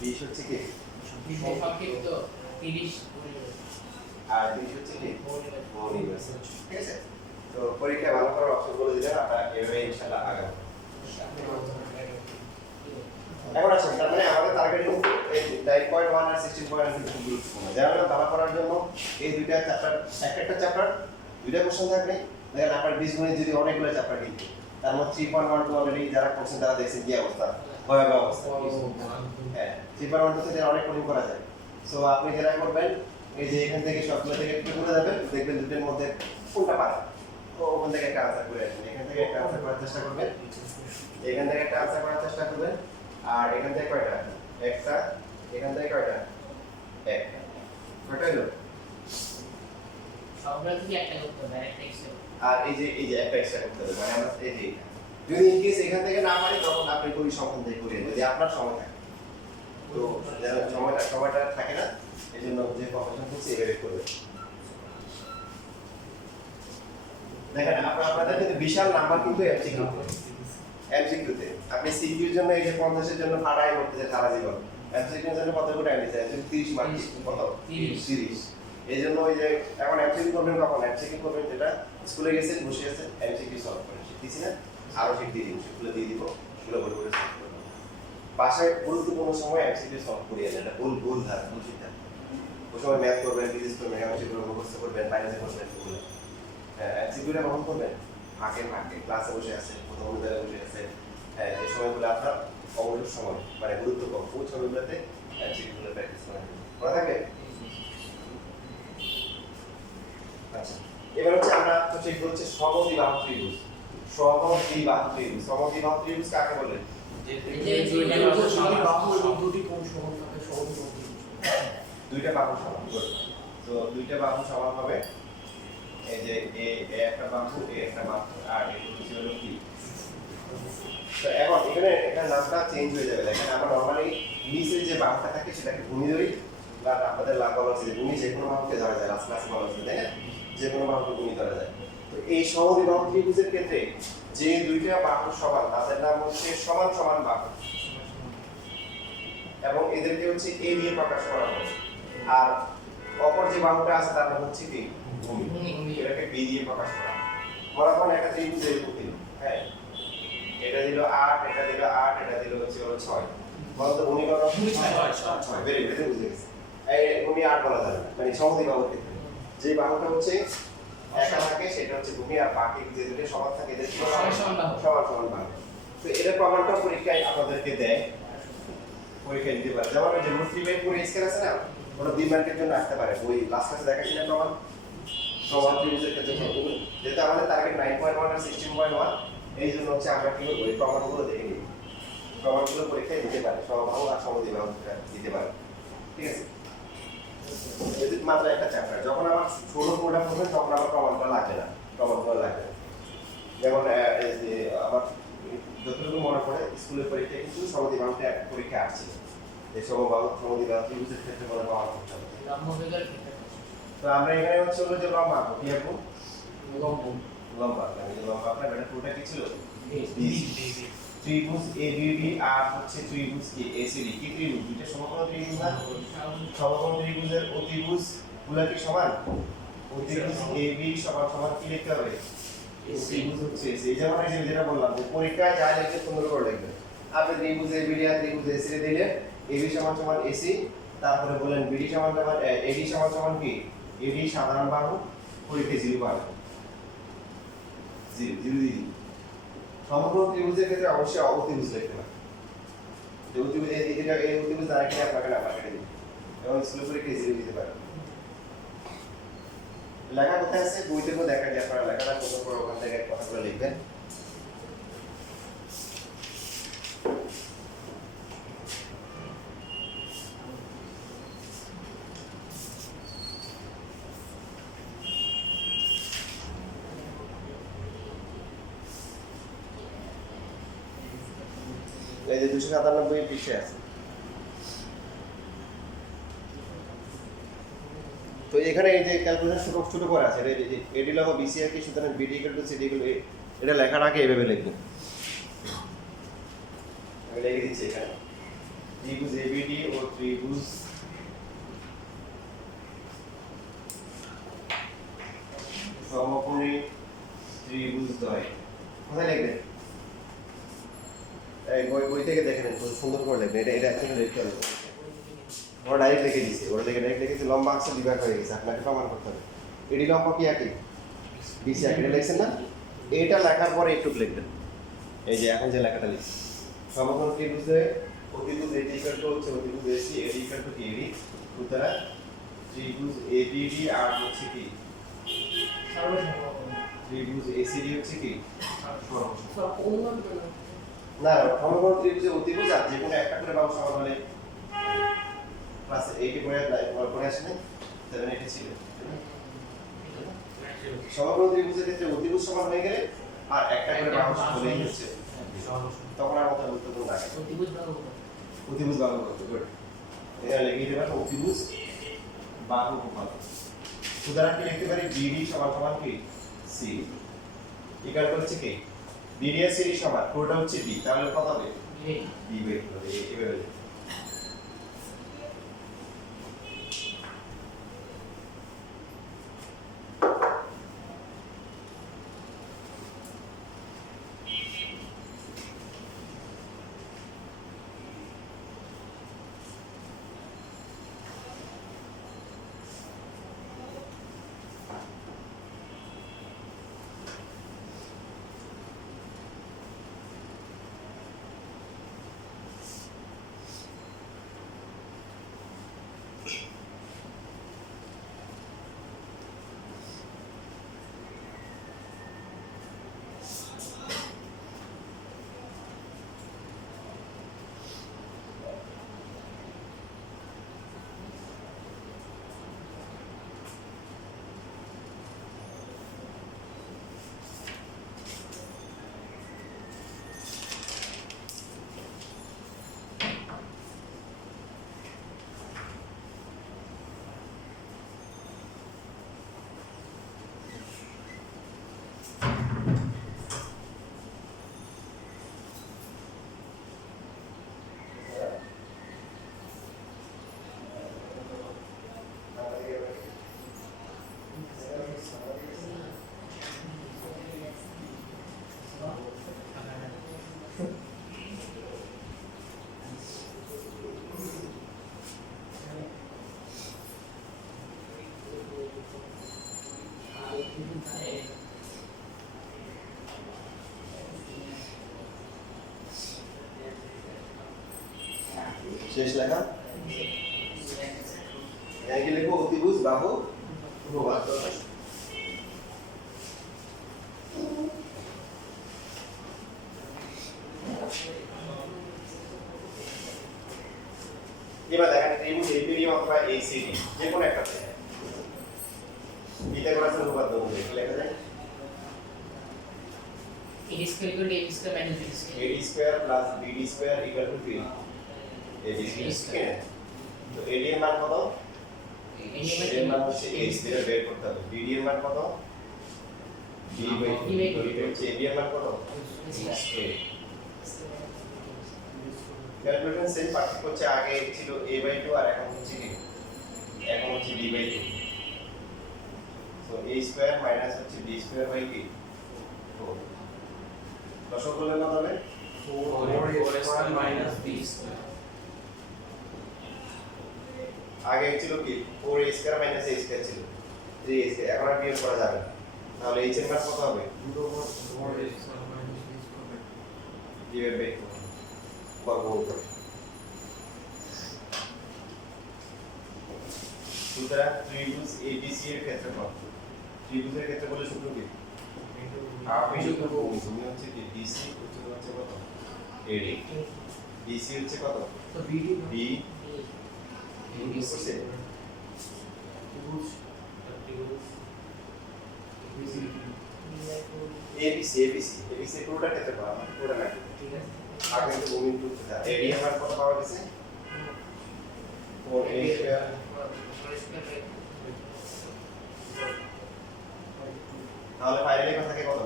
20 হচ্ছে কি সংক্ষিপ্ত 30 আর 20 হচ্ছে কি মৌলিক। ঠিক আছে, তো পরীক্ষা ভালো করার অপশন বলে দিলে আপনারা এভাবে ইনশাআল্লাহ আগাবেন। এখন আসুন, তার মানে আমাদের টার্গেট কিন্তু এই 9.1 আর 16.1 কিন্তু খুব গুরুত্বপূর্ণ। যেমন ভালো করার জন্য এই দুইটা চ্যাপ্টার, একটা চ্যাপ্টার দুইটা কোশ্চেন থাকবে। দেখেন আপনার বীজগণিত যদি অনেকগুলো চ্যাপ্টার কিন্তু তার মধ্যে 3.1 অলরেডি যারা করছেন তারা দেখছেন কি অবস্থা, ভয়াবহ অবস্থা। হ্যাঁ 3.1 থেকে অনেক কঠিন করা যায়। সো আপনি যেটা করবেন এই যে এখান থেকে সবগুলো থেকে একটু করে যাবেন, দেখবেন দুটোর মধ্যে কোনটা পারে। তো ওখান থেকে একটা আনসার করে আসবেন, এখান থেকে একটা আনসার করার চেষ্টা করবেন, এখান থেকে একটা আনসার করার চেষ্টা করবেন। আর এখান থেকে কয়টা? একটা। এখান থেকে কয়টা? একটা। কয়টা হলো? সবগুলো থেকে একটা করতে হবে একটা এক্সট্রা। আর এই যে একটা এক্সট্রা করতে হবে, মানে আমরা এই যে যদি ইন কেস এখান থেকে না পারি তখন আপনি ওই সমাধান দিয়ে করিয়ে যদি আপনার সময় থাকে। তো যারা সময়টা থাকে না, এই জন্য যে প্রফেশন করছে এভাবে করবে। দেখেন আপনাদের কিন্তু বিশাল নাম্বার কিন্তু এমসিকিউতে আপনি সিকিউর জন্য এই যে 50 এর জন্য ফাটাই করতেছে সারা জীবন, এমসিকিউর জন্য কত করে নিতে চাই 30 মার্ক কত 30 এই জন্য ওই যে এখন এমসিকিউ করবেন কখন? এমসিকিউ করবেন যেটা স্কুলে গেছেন বসে আছেন এমসিকিউ সলভ করেন, শিখতেছি না আরো শিখ দিয়ে দিব, সেগুলো দিয়ে দিব, সেগুলো বলে বলে সলভ করবেন। পাশে গুরুত্বপূর্ণ সময় এমসিকিউ সলভ করিয়ে নেন, এটা ভুল ধারণা, ভুল সিদ্ধান্ত। ওই সময় ম্যাথ করবেন, ফিজিক্স করবেন, সেগুলো মুখস্থ করবেন, বাইরে করবেন, সেগুলো এমসিকিউটা কখন করবেন? ফাঁকে ক্লাসে বসে আছেন, প্রথম অনুদানে বসে আছেন, যে সময়গুলো আপনার অবসর সময় মানে গুরুত্বপূর্ণ ওই সময়গুলোতে এমসিকিউগুলো প্র্যাকটিস করেন। মনে থাকে? আচ্ছা, এবার হচ্ছে আমরা তো ঠিক হচ্ছে সমদ্বিবাহু ত্রিভুজ। সমদ্বিবাহু ত্রিভুজ, সমদ্বিবাহু ত্রিভুজ কাকে বলে? বাহু এবং দুটি কোণ সমান থাকে সমদ্বিবাহু ত্রিভুজ। দুইটা বাহু সমান করে। তো দুইটা বাহু সমান হবে, এই যে এ একটা বাহু, এ একটা বাহু, আর এই হচ্ছে হলো কি। তো এখন এখানে নামটা চেঞ্জ হয়ে যাবে। দেখেন আমরা নরমালি নিচে যে বাহুটা থাকে সেটাকে ভূমি ধরি, বা আপনাদের লাভ বলা হচ্ছে ভূমি যে কোনো বাহুকে ধরা যায়, লাস্ট ক্লাসে বলা হচ্ছে তাই না, যে কোনো বাহুকে ভূমি ধরা যায়। তো এই সমদ্বিবাহু ত্রিভুজের ক্ষেত্রে যে দুইটা বাহু সমান তাদের নাম হচ্ছে সমান সমান বাহু, এবং এদেরকে হচ্ছে এ দিয়ে প্রকাশ করা হয়। আর অপর যে বাহুটা আছে তার নাম হচ্ছে কি ভূমি, এটাকে বি দিয়ে প্রকাশ করা হয়। মনে করেন একটা ত্রিভুজ এরকম দিল, হ্যাঁ এটা দিল 8, এটা দিল 8, এটা দিল হচ্ছে 6। বলতো ভূমি কত? 6। ভেরি গুড, এটা বুঝে গেছে। এই ভূমি 8 বলা যাবে না, মানে সমদ্বিবাহুর ক্ষেত্রে যে বাহুটা হচ্ছে একা থাকে সেটা হচ্ছে ভূমি, আর বাকি যে দুটো সমান থাকে এদের সমান বাহু। তো এটা প্রমাণটা পরীক্ষায় আপনাদেরকে দেয়, পরীক্ষায় দিতে পারে। যেমন যে মুসলিমের পুরো স্কেল আছে না, ওটা 2 মার্কের জন্য আসতে পারে। ওই লাস্ট ক্লাসে দেখাচ্ছি না প্রমাণ সমান ত্রিভুজের ক্ষেত্রে, যেহেতু আমাদের টার্গেট 9.1 আর 16.1, এই জন্য হচ্ছে আমরা কি ওই প্রমাণগুলো দেখে নিই, প্রমাণগুলো পরীক্ষায় দিতে পারে, সমবাহু আর সমদ্বিবাহু দিতে পারে। ঠিক আছে, এটি মাত্র একটা চ্যাপ্টার। যখন আমার ছোট কোডটা পড়বেন তখন আমার প্রমাণটা লাগবে না, প্রমাণগুলো লাগবে না। যেমন আমার যতটুকু মনে পড়ে স্কুলের পরীক্ষায় কিন্তু সমদ্বিবাহুতে একটা পরীক্ষা আসছিল, এই সমদ্বিবাহু ত্রিভুজের ক্ষেত্রে বলে প্রমাণ করতে হবে। তো আমরা এখানে হচ্ছে হলো যে লম্বা আঁকবো, কি আঁকবো? লম্বা আপনার এটা পুরোটা কি ছিল? ত্রিভুজ এবিডি আর হচ্ছে ত্রিভুজ কি এসিডি, কি ত্রিভুজ? দুইটা সমকোণ ত্রিভুজ না? সমকোণ ত্রিভুজের অতিভুজ গুলো কি সমান? অতিভুজ এবি সমান সমান কি লিখতে হবে? ত্রিভুজ হচ্ছে এসি। এই যেমন এই যে যেটা বললাম যে পরীক্ষায় যা লিখতে সুন্দর করে লিখবেন। আপনি ত্রিভুজ এবিডি আর ত্রিভুজ এসিডি দিলে এবি সমান সমান এসি, তারপরে বলেন বিডি সমান সমান এডি সমান সমান কি? এডি সাধারণ বাহু, পরীক্ষায় 0 পাবেন, 0 দিয়ে দিন। সমকোণ ত্রিভুজের ক্ষেত্রে অবশ্যই অতিভুজ লিখতে হবে। যে অতিভুজ এই অতিভুজ দ্বারা কি আপনাকে নাম্বার কেটে দিবে, এবং স্কুলের পরীক্ষায় 0 দিতে পারেন। লেখা কোথায় আছে? বইতে তো দেখা যায়, আপনারা লেখাটা কত করে ওখান থেকে কথাগুলো লিখবেন। এই যে 297 পৃষ্ঠা আছে। তো এখানে এই যে ক্যালকুলেশন ছোট করে আছে, এডি লব বিসি আর কি, সুতরাং BD equal to CD equal এটা লেখার আগে এভাবে লিখবেন। আমি লিখে দিচ্ছি এখানে ত্রিভুজ এবিডি ও ত্রিভুজ সমকোণী ত্রিভুজদ্বয়। কোথায় লিখবেন? এই বই থেকে দেখে নেন, সুন্দর করে লিখবেন। এটা অ্যাকচুয়ালি লিখতে হবে, ওরা ডাইরেক্ট লিখে দিয়েছে, ওরা ডাইরেক্ট লিখেছে লম্বা অংশ বিভাগ হয়ে গেছে, আপনাকে প্রমাণ করতে হবে। এডি লম্বা কি একই, বিসি একই, এটা লিখছেন না? এইটা লেখার পরে একটু লিখবেন, এই যে এখন যে লেখাটা লিখছি, সমকোণ ত্রিভুজে অতিভুজ এডি ইকুয়াল টু হচ্ছে অতিভুজ এসি, এডি ইকুয়াল টু এডি, সুতরাং ত্রিভুজ এবিডি আর হচ্ছে কি সর্বসম্ভাবনা ত্রিভুজ এসিডি হচ্ছে কি সর্বসম। সব অনুমান করে না সমগ্র ত্রিভুজে অতিভুজ আর যে কোনো একটা করে বাহু সমান হলে ক্লাস 8 পড়ে আসেনি 7 8 ছিল সমগ্র ত্রিভুজের ক্ষেত্রে অতিভুজ সমান হয়ে গেলে আর একটা করে বাহু হলেই হচ্ছে তখন আর মতো গুরুত্বপূর্ণ লাগে অতিভুজ বাহু অতিভুজ বাহু কত গুড এটা লিখে দিতে পারো অতিভুজ বাহু কত উদাহরণ কি লিখতে পারি বিডি সমান সমান কি সি ইকুয়াল হচ্ছে কি বিডি আর সিডি সমান পুরোটা হচ্ছে বি তাহলে কত হবে বি বাই এভাবে শেষ লেখা এখানে লিখো অতিভুজ বাহু প্রবাহ এবার দেখেন ত্রিভুজ এবিডি অথবা এসিডি যে কোনো একটা পিথাগোরাসের উপপাদ্য অনুযায়ী কি লেখা যায় A square equal to AB square minus BC square. AD square plus BD square equal to 3 AB square তো AD এর মান কত AD এর মান হচ্ছে A স্কয়ার বের করতে হবে BD এর মান কত B বাই 2 হচ্ছে AB এর মান কত C স্কয়ার ক্যালকুলেশন সেম পার্থক্য হচ্ছে আগে ছিল A বাই 2 আর এখন হচ্ছে কি এখন হচ্ছে B by 2 so A square minus হচ্ছে B স্কয়ার বাই কি 4 দশক করলে কত হবে 4 স্কয়ার মাইনাস b স্কয়ার আগে ছিল কি 4a square minus a square ছিল 3a স্কয়ার এখন আর বিয়োগ করা যাবে না তাহলে h এর মান কত হবে 4 square minus b square divide by 4 বর্গমূল করে সুতরাং ত্রিভুজ ABC এর ক্ষেত্রফল ত্রিভুজের ক্ষেত্রফলের সূত্র কি হাফ ইনটু ভূমি ভূমি হচ্ছে কি BC উচ্চতা হচ্ছে কত AD BC হচ্ছে কত তো bd B করছে ত্রিভুজ ABC পুরোটা ক্ষেত্রফল আমার পুরোটা না ঠিক আছে আগে কিন্তু ভূমি ইনটু উচ্চতা AD আমার কত পাওয়া গেছে 4a স্কয়ার তাহলে ফাইনালি কথা থাকে কত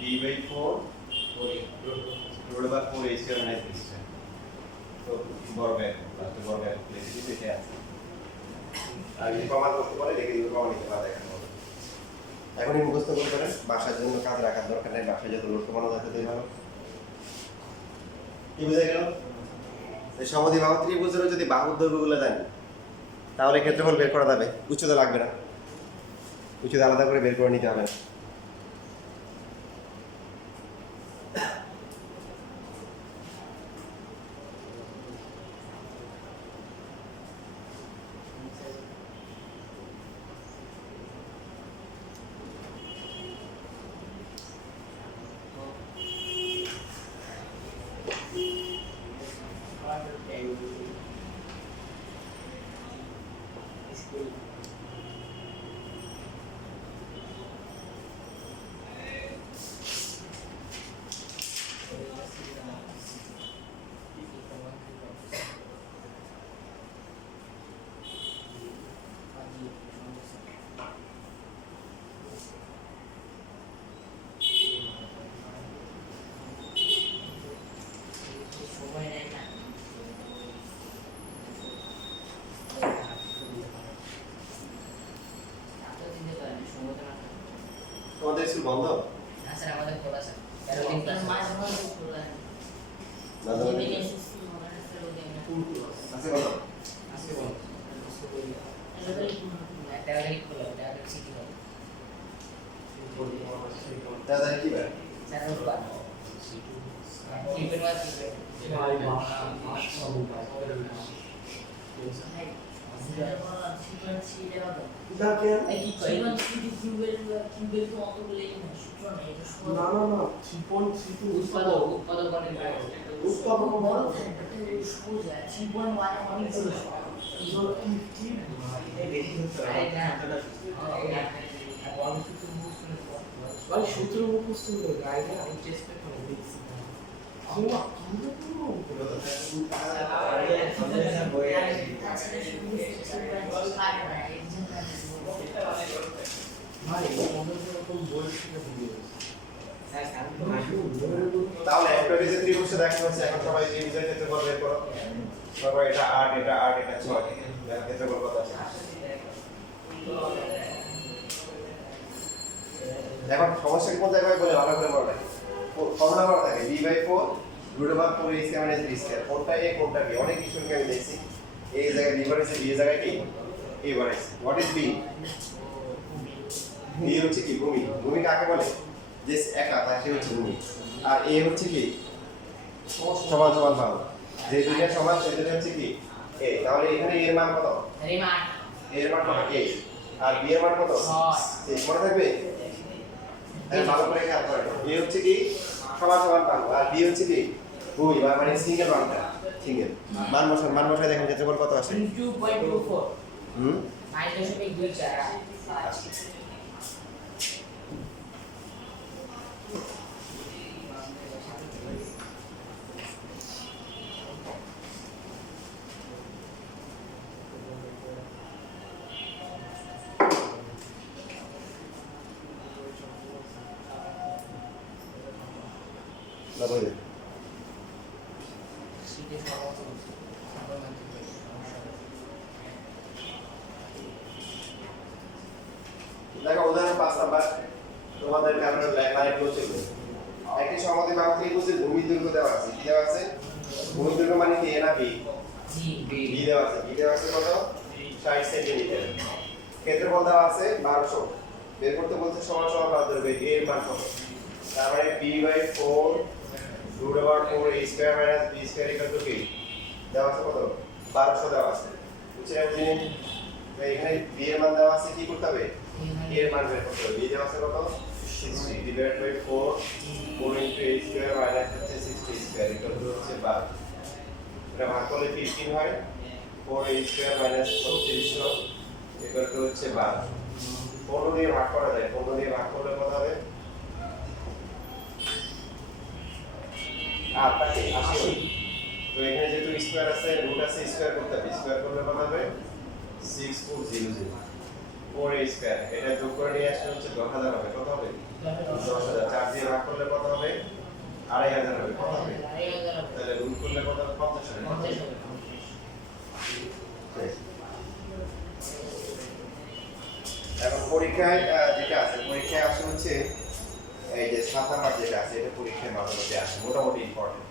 b by 4 root by 4 square minus b square তো বর্গের লাস্টে বর্গের লিখে দিতে এটা আছে আর যদি প্রমাণ করতে পারে লিখে দিতে প্রমাণ নিতে পারে এখন এখনই মুখস্থ করতে পারেন বাসার জন্য কাজ রাখার দরকার নেই বাসায় যত লোড কমানো যাচ্ছে তাই ভালো কি বুঝা গেল এই সমদ্বিবাহু ত্রিভুজের যদি বাহুর দৈর্ঘ্যগুলো জানি তাহলে ক্ষেত্রফল বের করা যাবে উচ্চতা লাগবে না উচ্চতা আলাদা করে বের করে নিতে হবে না বন্ধ না স্যার আমাদের খোলা স্যার 13 দিন ক্লাস মাঝে মাঝে খোলা হয়। না দাও যেদিন SSC হবে না স্যার ওদিন না। আছে কত আজকে বল এবারে কি হবে? 13 তারিখ খোলা 13 তারিখ সিটি হবে তাহলে কি বার স্যার রোববার কিউবের মাস সেটা বলা, সূত্র ছিঁড়ে হবে। দেখেন এই কি জীবন শুধু কিউবের তো অত বলেই না, সূত্র নেই, এটা সহজ। না না না 3.3 টু উৎপাদক উৎপাদনের উৎপাদক বড় থাকবে, এটা সহজ হয়। 3.1 অনেক ছিল। কি আরে না ভাই সূত্র মুখস্থ করে গাইডে আমি টেস্ট পেপারে দেখছি আমরা কিন্তু পুরো তাছাড়া শুধু 3.1 পারে না, এই জন্য আমি বলবো। ভাই আমাদের এরকম বই শিখে দিয়ে তাহলে একটা যে ত্রিভুজে দেখা হচ্ছে এখন সবাই ত্রিভুজের ক্ষেত্রফল বের করো সবাই এটা 8 এটা 8 এটা 6 এর ক্ষেত্রফল কত আছে এখন সমস্যা কি কোন জায়গায় বলে ভালো করে পড়ো ফর্মুলা করা থাকে b/4 √4 a square - b square কোনটা a কোনটা b অনেক কিছু আমি দেখছি এই জায়গায় b বাড়াইছে b এর জায়গায় কি a বাড়াইছে হোয়াট ইজ b b হচ্ছে কি ভূমি ভূমি কাকে বলে যে একা তাকে হচ্ছে ভূমি আর a হচ্ছে কি সমান সমান ভাগ যে দুইটা সমান সেই দুইটা হচ্ছে কি a তাহলে এখানে a এর মান কত রিমান্ড a এর মান কত a আর b এর মান কত 6 মনে থাকবে ভালো করে খেয়াল করেন a হচ্ছে কি সমান সমান ভাগ আর b হচ্ছে কি ভূমি মানে সিঙ্গেল মানটা সিঙ্গেল মান বসায় দেখেন ক্ষেত্রফল কত আসে 2.24 হুম 9.24 না বলে সিটি সর্বোচ্চ দেখো উদাহরণ 5 নাম্বার তোমাদের কারণে লাইনগুলো চলবে একটি সমদ্বিবাহু ত্রিভুজের ভূমি দৈর্ঘ্য দেওয়া আছে কি দেওয়া আছে ভূমি দৈর্ঘ্য মানে কি a না b জি b দেওয়া আছে b দেওয়া আছে কত 60 সেন্টিমিটার ক্ষেত্রফল দেওয়া আছে 1200 বের করতে বলতে সমান সমান বাদ দেবে a এর মান কত তার মানে b/4 √4 a square - b square = কি দেওয়া আছে কত 1200 দেওয়া আছে বুঝছেন বুঝিনি এখানে b এর মান দেওয়া আছে কি করতে হবে a এর মান বের করতে হবে b দেওয়া আছে কত 60 divided by 4 4 into a square minus হচ্ছে 60 square equal to হচ্ছে 12 এটা ভাগ করলে 15 হয় 4 a square minus 3600 equal to হচ্ছে 12 15 দিয়ে ভাগ করা যায় 15 দিয়ে ভাগ করলে কত হবে আর তাকে 80 তো এখানে যেহেতু স্কয়ার আছে রুট আছে স্কয়ার করতে হবে স্কয়ার করলে কত হবে 6400 4 a square এটা যোগ করে নিয়ে আসলে হচ্ছে 10000 হবে কত হবে 10000 4 দিয়ে ভাগ করলে কত হবে 2500 হবে কত হবে তাহলে রুট করলে কত হবে 50 হবে এখন পরীক্ষায় যেটা আছে পরীক্ষায় আসে হচ্ছে এই যে 7 নাম্বার যেটা আছে এটা পরীক্ষায় মাঝে মধ্যে আসে মোটামুটি ইম্পর্টেন্ট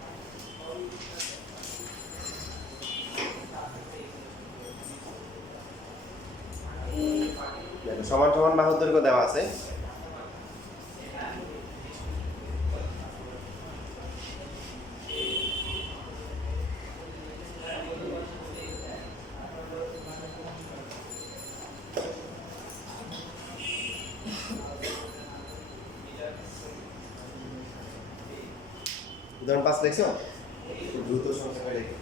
সমান সমান বাহুর দৈর্ঘ্য দেওয়া আছে উদাহরণ 5 দেখছো দ্রুত সংখ্যা করে দেখো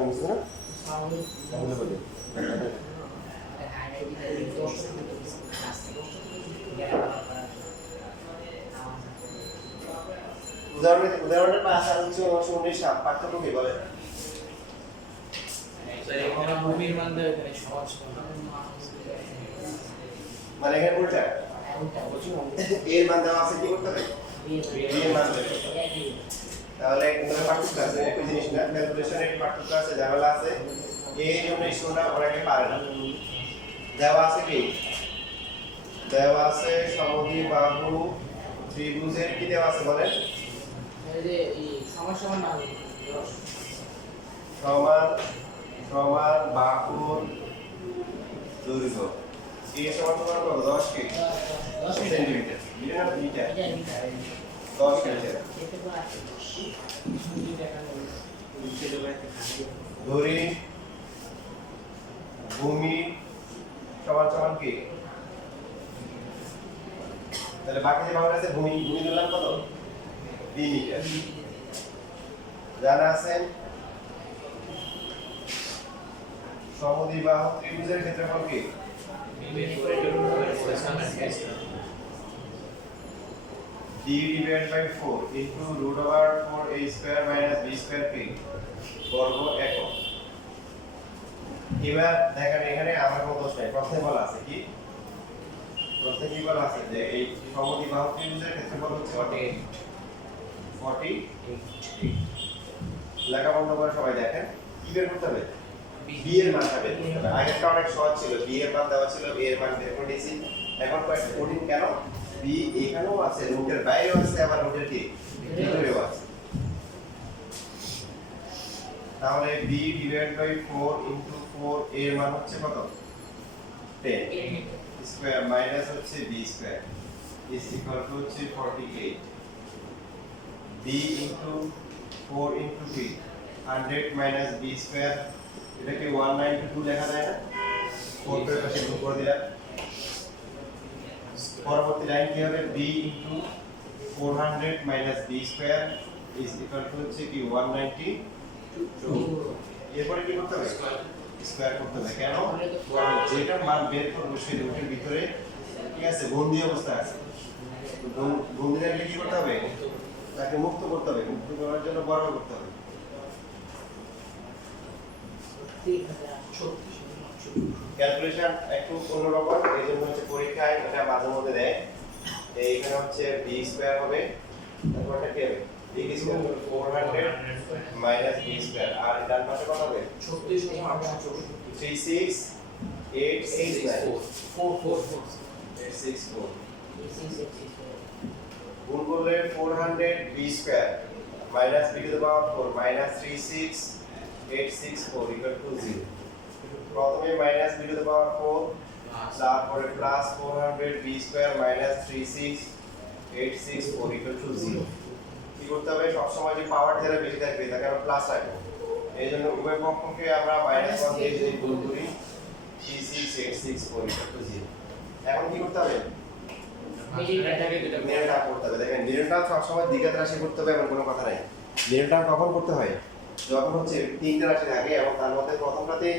আমি বুঝতে না তাহলে তাহলে বলি উদাহরণের 5 আর হচ্ছে 19 পার্থক্য কি বলে? ভূমির মান দেওয়া এখানে সহজ মানে এখানে উল্টা এর মান দেওয়া আছে কি করতে হবে? বি এর মান দেবে। তাহলে এখানে পার্থক্য আছে একই জিনিস না, ক্যালকুলেশনের পার্থক্য আছে, ঝামেলা আছে। এই জন্য শোনা অনেকে পারে না। দেওয়া আছে কি? দেওয়া আছে সমদ্বিবাহু ত্রিভুজের কি দেওয়া আছে বলেন? এই যে এই সমস্যা না সমান সমান বাহুর দৈর্ঘ্য এই সমান সমান কত? 10 কি 10 সেন্টিমিটার মিটার না মিটার 10 মিটার ধরি ভূমি সমান সমান কি? তাহলে বাকি যে বাহুটা আছে ভূমি ভূমি ধরলাম কত? 2 মিটার। জানা আছে সমদ্বিবাহু ত্রিভুজের ক্ষেত্রফল কি? d divided by 4 into root over 4a square minus b square কি? বর্গ একক। এবার দেখেন এখানে আমার কোনো দোষ নাই, প্রশ্নে বলা আছে কি? প্রশ্নে কি বলা আছে যে এই সমদ্বিবাহু ত্রিভুজের ক্ষেত্রফল হচ্ছে 48 লেখা বন্ধ করে সবাই দেখেন কি বের করতে হবে? বি এর মান বের করতে হবে। আগেরটা অনেক সহজ ছিল, বি এর মান দেওয়া ছিল, বি এর মান বের করে দিয়েছি। এখন কয়েকটা কঠিন কেন? বি এখানেও আছে, রুটের বাইরেও আছে, আবার রুটের কি ভিতরেও আছে। তাহলে b ডিভাইড বাই 4 ইনটু 4 এর মান হচ্ছে কত? 10 স্কয়ার মাইনাস হচ্ছে b square is equal to হচ্ছে 48 b into 4 into 3 100 minus b square এটাকে 192 লেখা যায় না? 4 এর পাশে গুণ করে দিলাম। পরবর্তী লাইন কি হবে? b into 400 minus b square is equal to হচ্ছে কি 192। এরপরে কি করতে হবে? স্কয়ার করতে হবে। কেন? যেটা মান বের করব সেই রুটের ভিতরে কি আছে? বন্দি অবস্থা আছে। বন্দি রাখলে কি করতে হবে? তাকে মুক্ত করতে হবে। মুক্ত করার জন্য বড় করতে হবে। ক্যালকুলেশন একটু অন্যরকম, এই জন্য হচ্ছে পরীক্ষায় এটা মাঝে মধ্যে দেয়। এইখানে হচ্ছে b স্কয়ার হবে, তারপর এটা কি হবে? b square 400 minus b square, আর ডান পাশে কত হবে? 36869 গুণ করলে 400 b square minus b to the power 4 minus 36864 equal to 0। প্রথমে minus b to the power 4, তারপরে plus 400 b square minus 36864 equal to 0। কি করতে হবে? সবসময় যে পাওয়ার যারা বেশি থাকবে তাকে আমরা প্লাস রাখবো। এই জন্য উভয় পক্ষকে আমরা মাইনাস 1 দিয়ে যদি গুণ করি 36864 ইকুয়াল টু 0। এখন কি করতে হবে? নির্ণয়টা করতে হবে। দেখেন নির্ণয়টা সবসময় দ্বিঘাত রাশি করতে হবে এমন কোনো কথা নাই। নির্ণয়টা কখন করতে হয়? যখন হচ্ছে তিনটা রাশি থাকে এবং তার মধ্যে প্রথমটাতে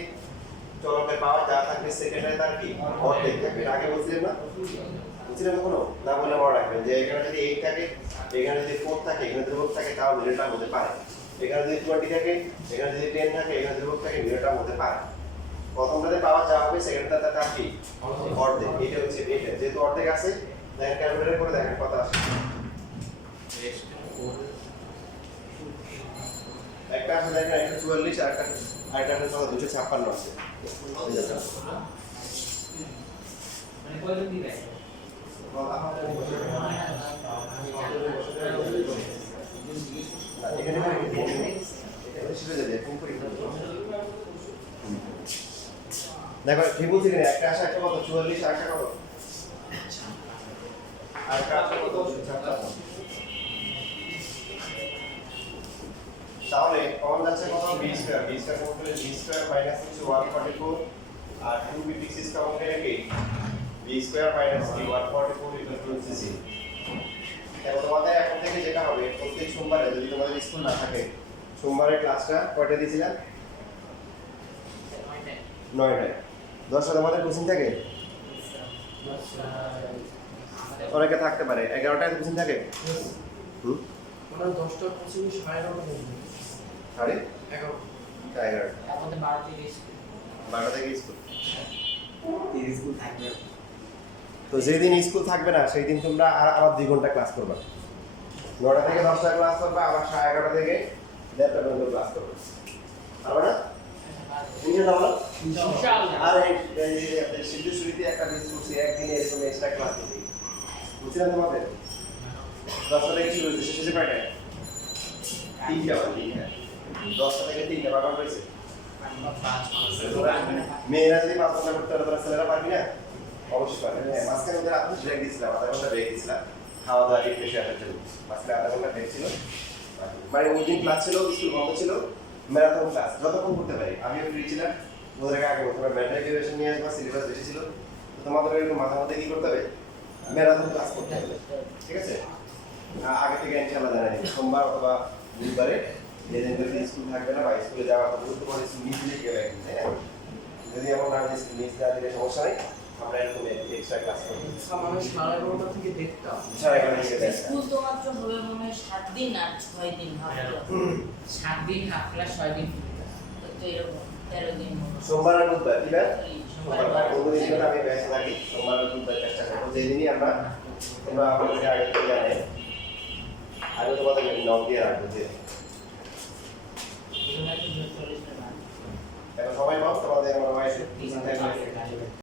চলকের পাওয়ার যা থাকবে, সেকেন্ডে তার কি অর্ধেক থাকবে। আগে বলছিলেন না? বুঝছিলেন কখনো? না বলে মনে রাখবেন যে এখানে যদি 8 থাকে, এখানে যদি 4 থাকে, এখানে ধ্রুবক থাকে, তাও নির্ণয়টা হতে পারে। এখানে যদি 20 থাকে, এখানে যদি 10 থাকে, এখানে ধ্রুবক থাকে, নির্ণয়টা হতে পারে। প্রথমটাতে পাওয়ার যা হবে, সেকেন্ডটাতে তার কি অর্ধেক। এটা হচ্ছে এটা, যেহেতু অর্ধেক আছে দেখেন ক্যালকুলেটর করে দেখেন কত আসে। একটা আছে দেখেন 144, আরেকটা আছে 256 আছে। দেখো ঠিক বলছি কিনা? একটা আসে একটা কত 44, আরেকটা কত? আরেকটা আসে কত 256। তাহলে কমন যাচ্ছে কত? b square. b square common করলে b স্কয়ার মাইনাস হচ্ছে 144 আর 2b6 কমন করলে কি b square minus 144 equal to 0। এখন তোমাদের এখন থেকে যেটা হবে, প্রত্যেক সোমবারে যদি তোমাদের স্কুল না থাকে, সোমবারের ক্লাসটা কয়টা দিয়েছিলাম? 9টায় 10টায় তোমাদের কোচিং থাকে? অনেকে থাকতে পারে। 11টায় কোচিং থাকে? হুম, আমরা 10টা কোচিং 11:30 পর্যন্ত। সাড়ে 11 11টা। আমাদের 12 থেকে স্কুল। 12টা থেকে স্কুল। স্কুল থাকবে। তো যেদিন স্কুল থাকবে না সেই দিন তোমরা আবার 2 ঘন্টা ক্লাস করবা। 9টা থেকে 10টা ক্লাস করবা, আবার 11:30 থেকে 1:30 পর্যন্ত ক্লাস করবা। পারবে না? ইনশাআল্লাহ। ইনশাআল্লাহ। আর এই সিদ্ধেশ্বরীতে একটা মিস করছি, একদিনে এরকম এক্সট্রা ক্লাস দিই। বুঝছিলেন তোমাদের? 10টা থেকে শুরু হয়েছে, শেষে কয়টায়? 3টা বাজে। 10টা থেকে 3টা বারবার হয়েছে। মেয়েরা যদি 5 ঘন্টা করতে পারে, তাহলে ছেলেরা পারবি না? অবশ্যই পারবে। হ্যাঁ, মাঝখানে ওদের আপনি ব্রেক দিয়েছিলাম, আধা ঘন্টা ব্রেক দিয়েছিলাম খাওয়া দাওয়া রিফ্রেশ আসার জন্য। মাঝখানে আধা ঘন্টা ব্রেক ছিল। মানে ওই দিন ক্লাস ছিল, স্কুল বন্ধ ছিল, ম্যারাথন ক্লাস যতক্ষণ করতে পারি। আমিও ফ্রি ছিলাম, ওদেরকে আগে বলতে হবে ম্যাট্রিকুলেশন নিয়ে আসবা, সিলেবাস বেশি ছিল। তো তোমাদের এরকম মাথা মধ্যে কি করতে হবে? ম্যারাথন ক্লাস করতে হবে, ঠিক আছে? আগে থেকে ইনশাআল্লাহ জানাই দিই, সোমবার অথবা বুধবারে যেদিন যদি স্কুল থাকবে না বা স্কুলে যাওয়ার কথা বলতে পারি, স্কুল মিস দিলে গেলে একদিন, তাই না? যদি এমন না যে স্কুল মিস দেওয়া দিলে সমস্যা নেই, আমরা এরকম এক্সট্রা ক্লাস করবো। মানে 11:30 থেকে 1:30। 11:30 থেকে 1:30। স্কুল তো মাত্র হবে মনে হয় 7 দিন আর 6 দিন হবে। 7 দিন হাফ ক্লাস 6 দিন ফুল ক্লাস। তো এরকম 13 দিন মনে হয়। সোমবার আর বুধবার, কি বার? সোমবার সোমবার অন্য দিনগুলো আমি ব্যস্ত থাকি, সোমবার আর বুধবার চেষ্টা করবো। যেদিনই আমরা তোমরা আমাদেরকে আগে থেকে জানাই, আমি তোমাদের নক দিয়ে রাখবো যে এগুলো একটু 40 টাকা। এখন সবাই বল তোমাদের আমার ওয়াইফ ঠিক আছে।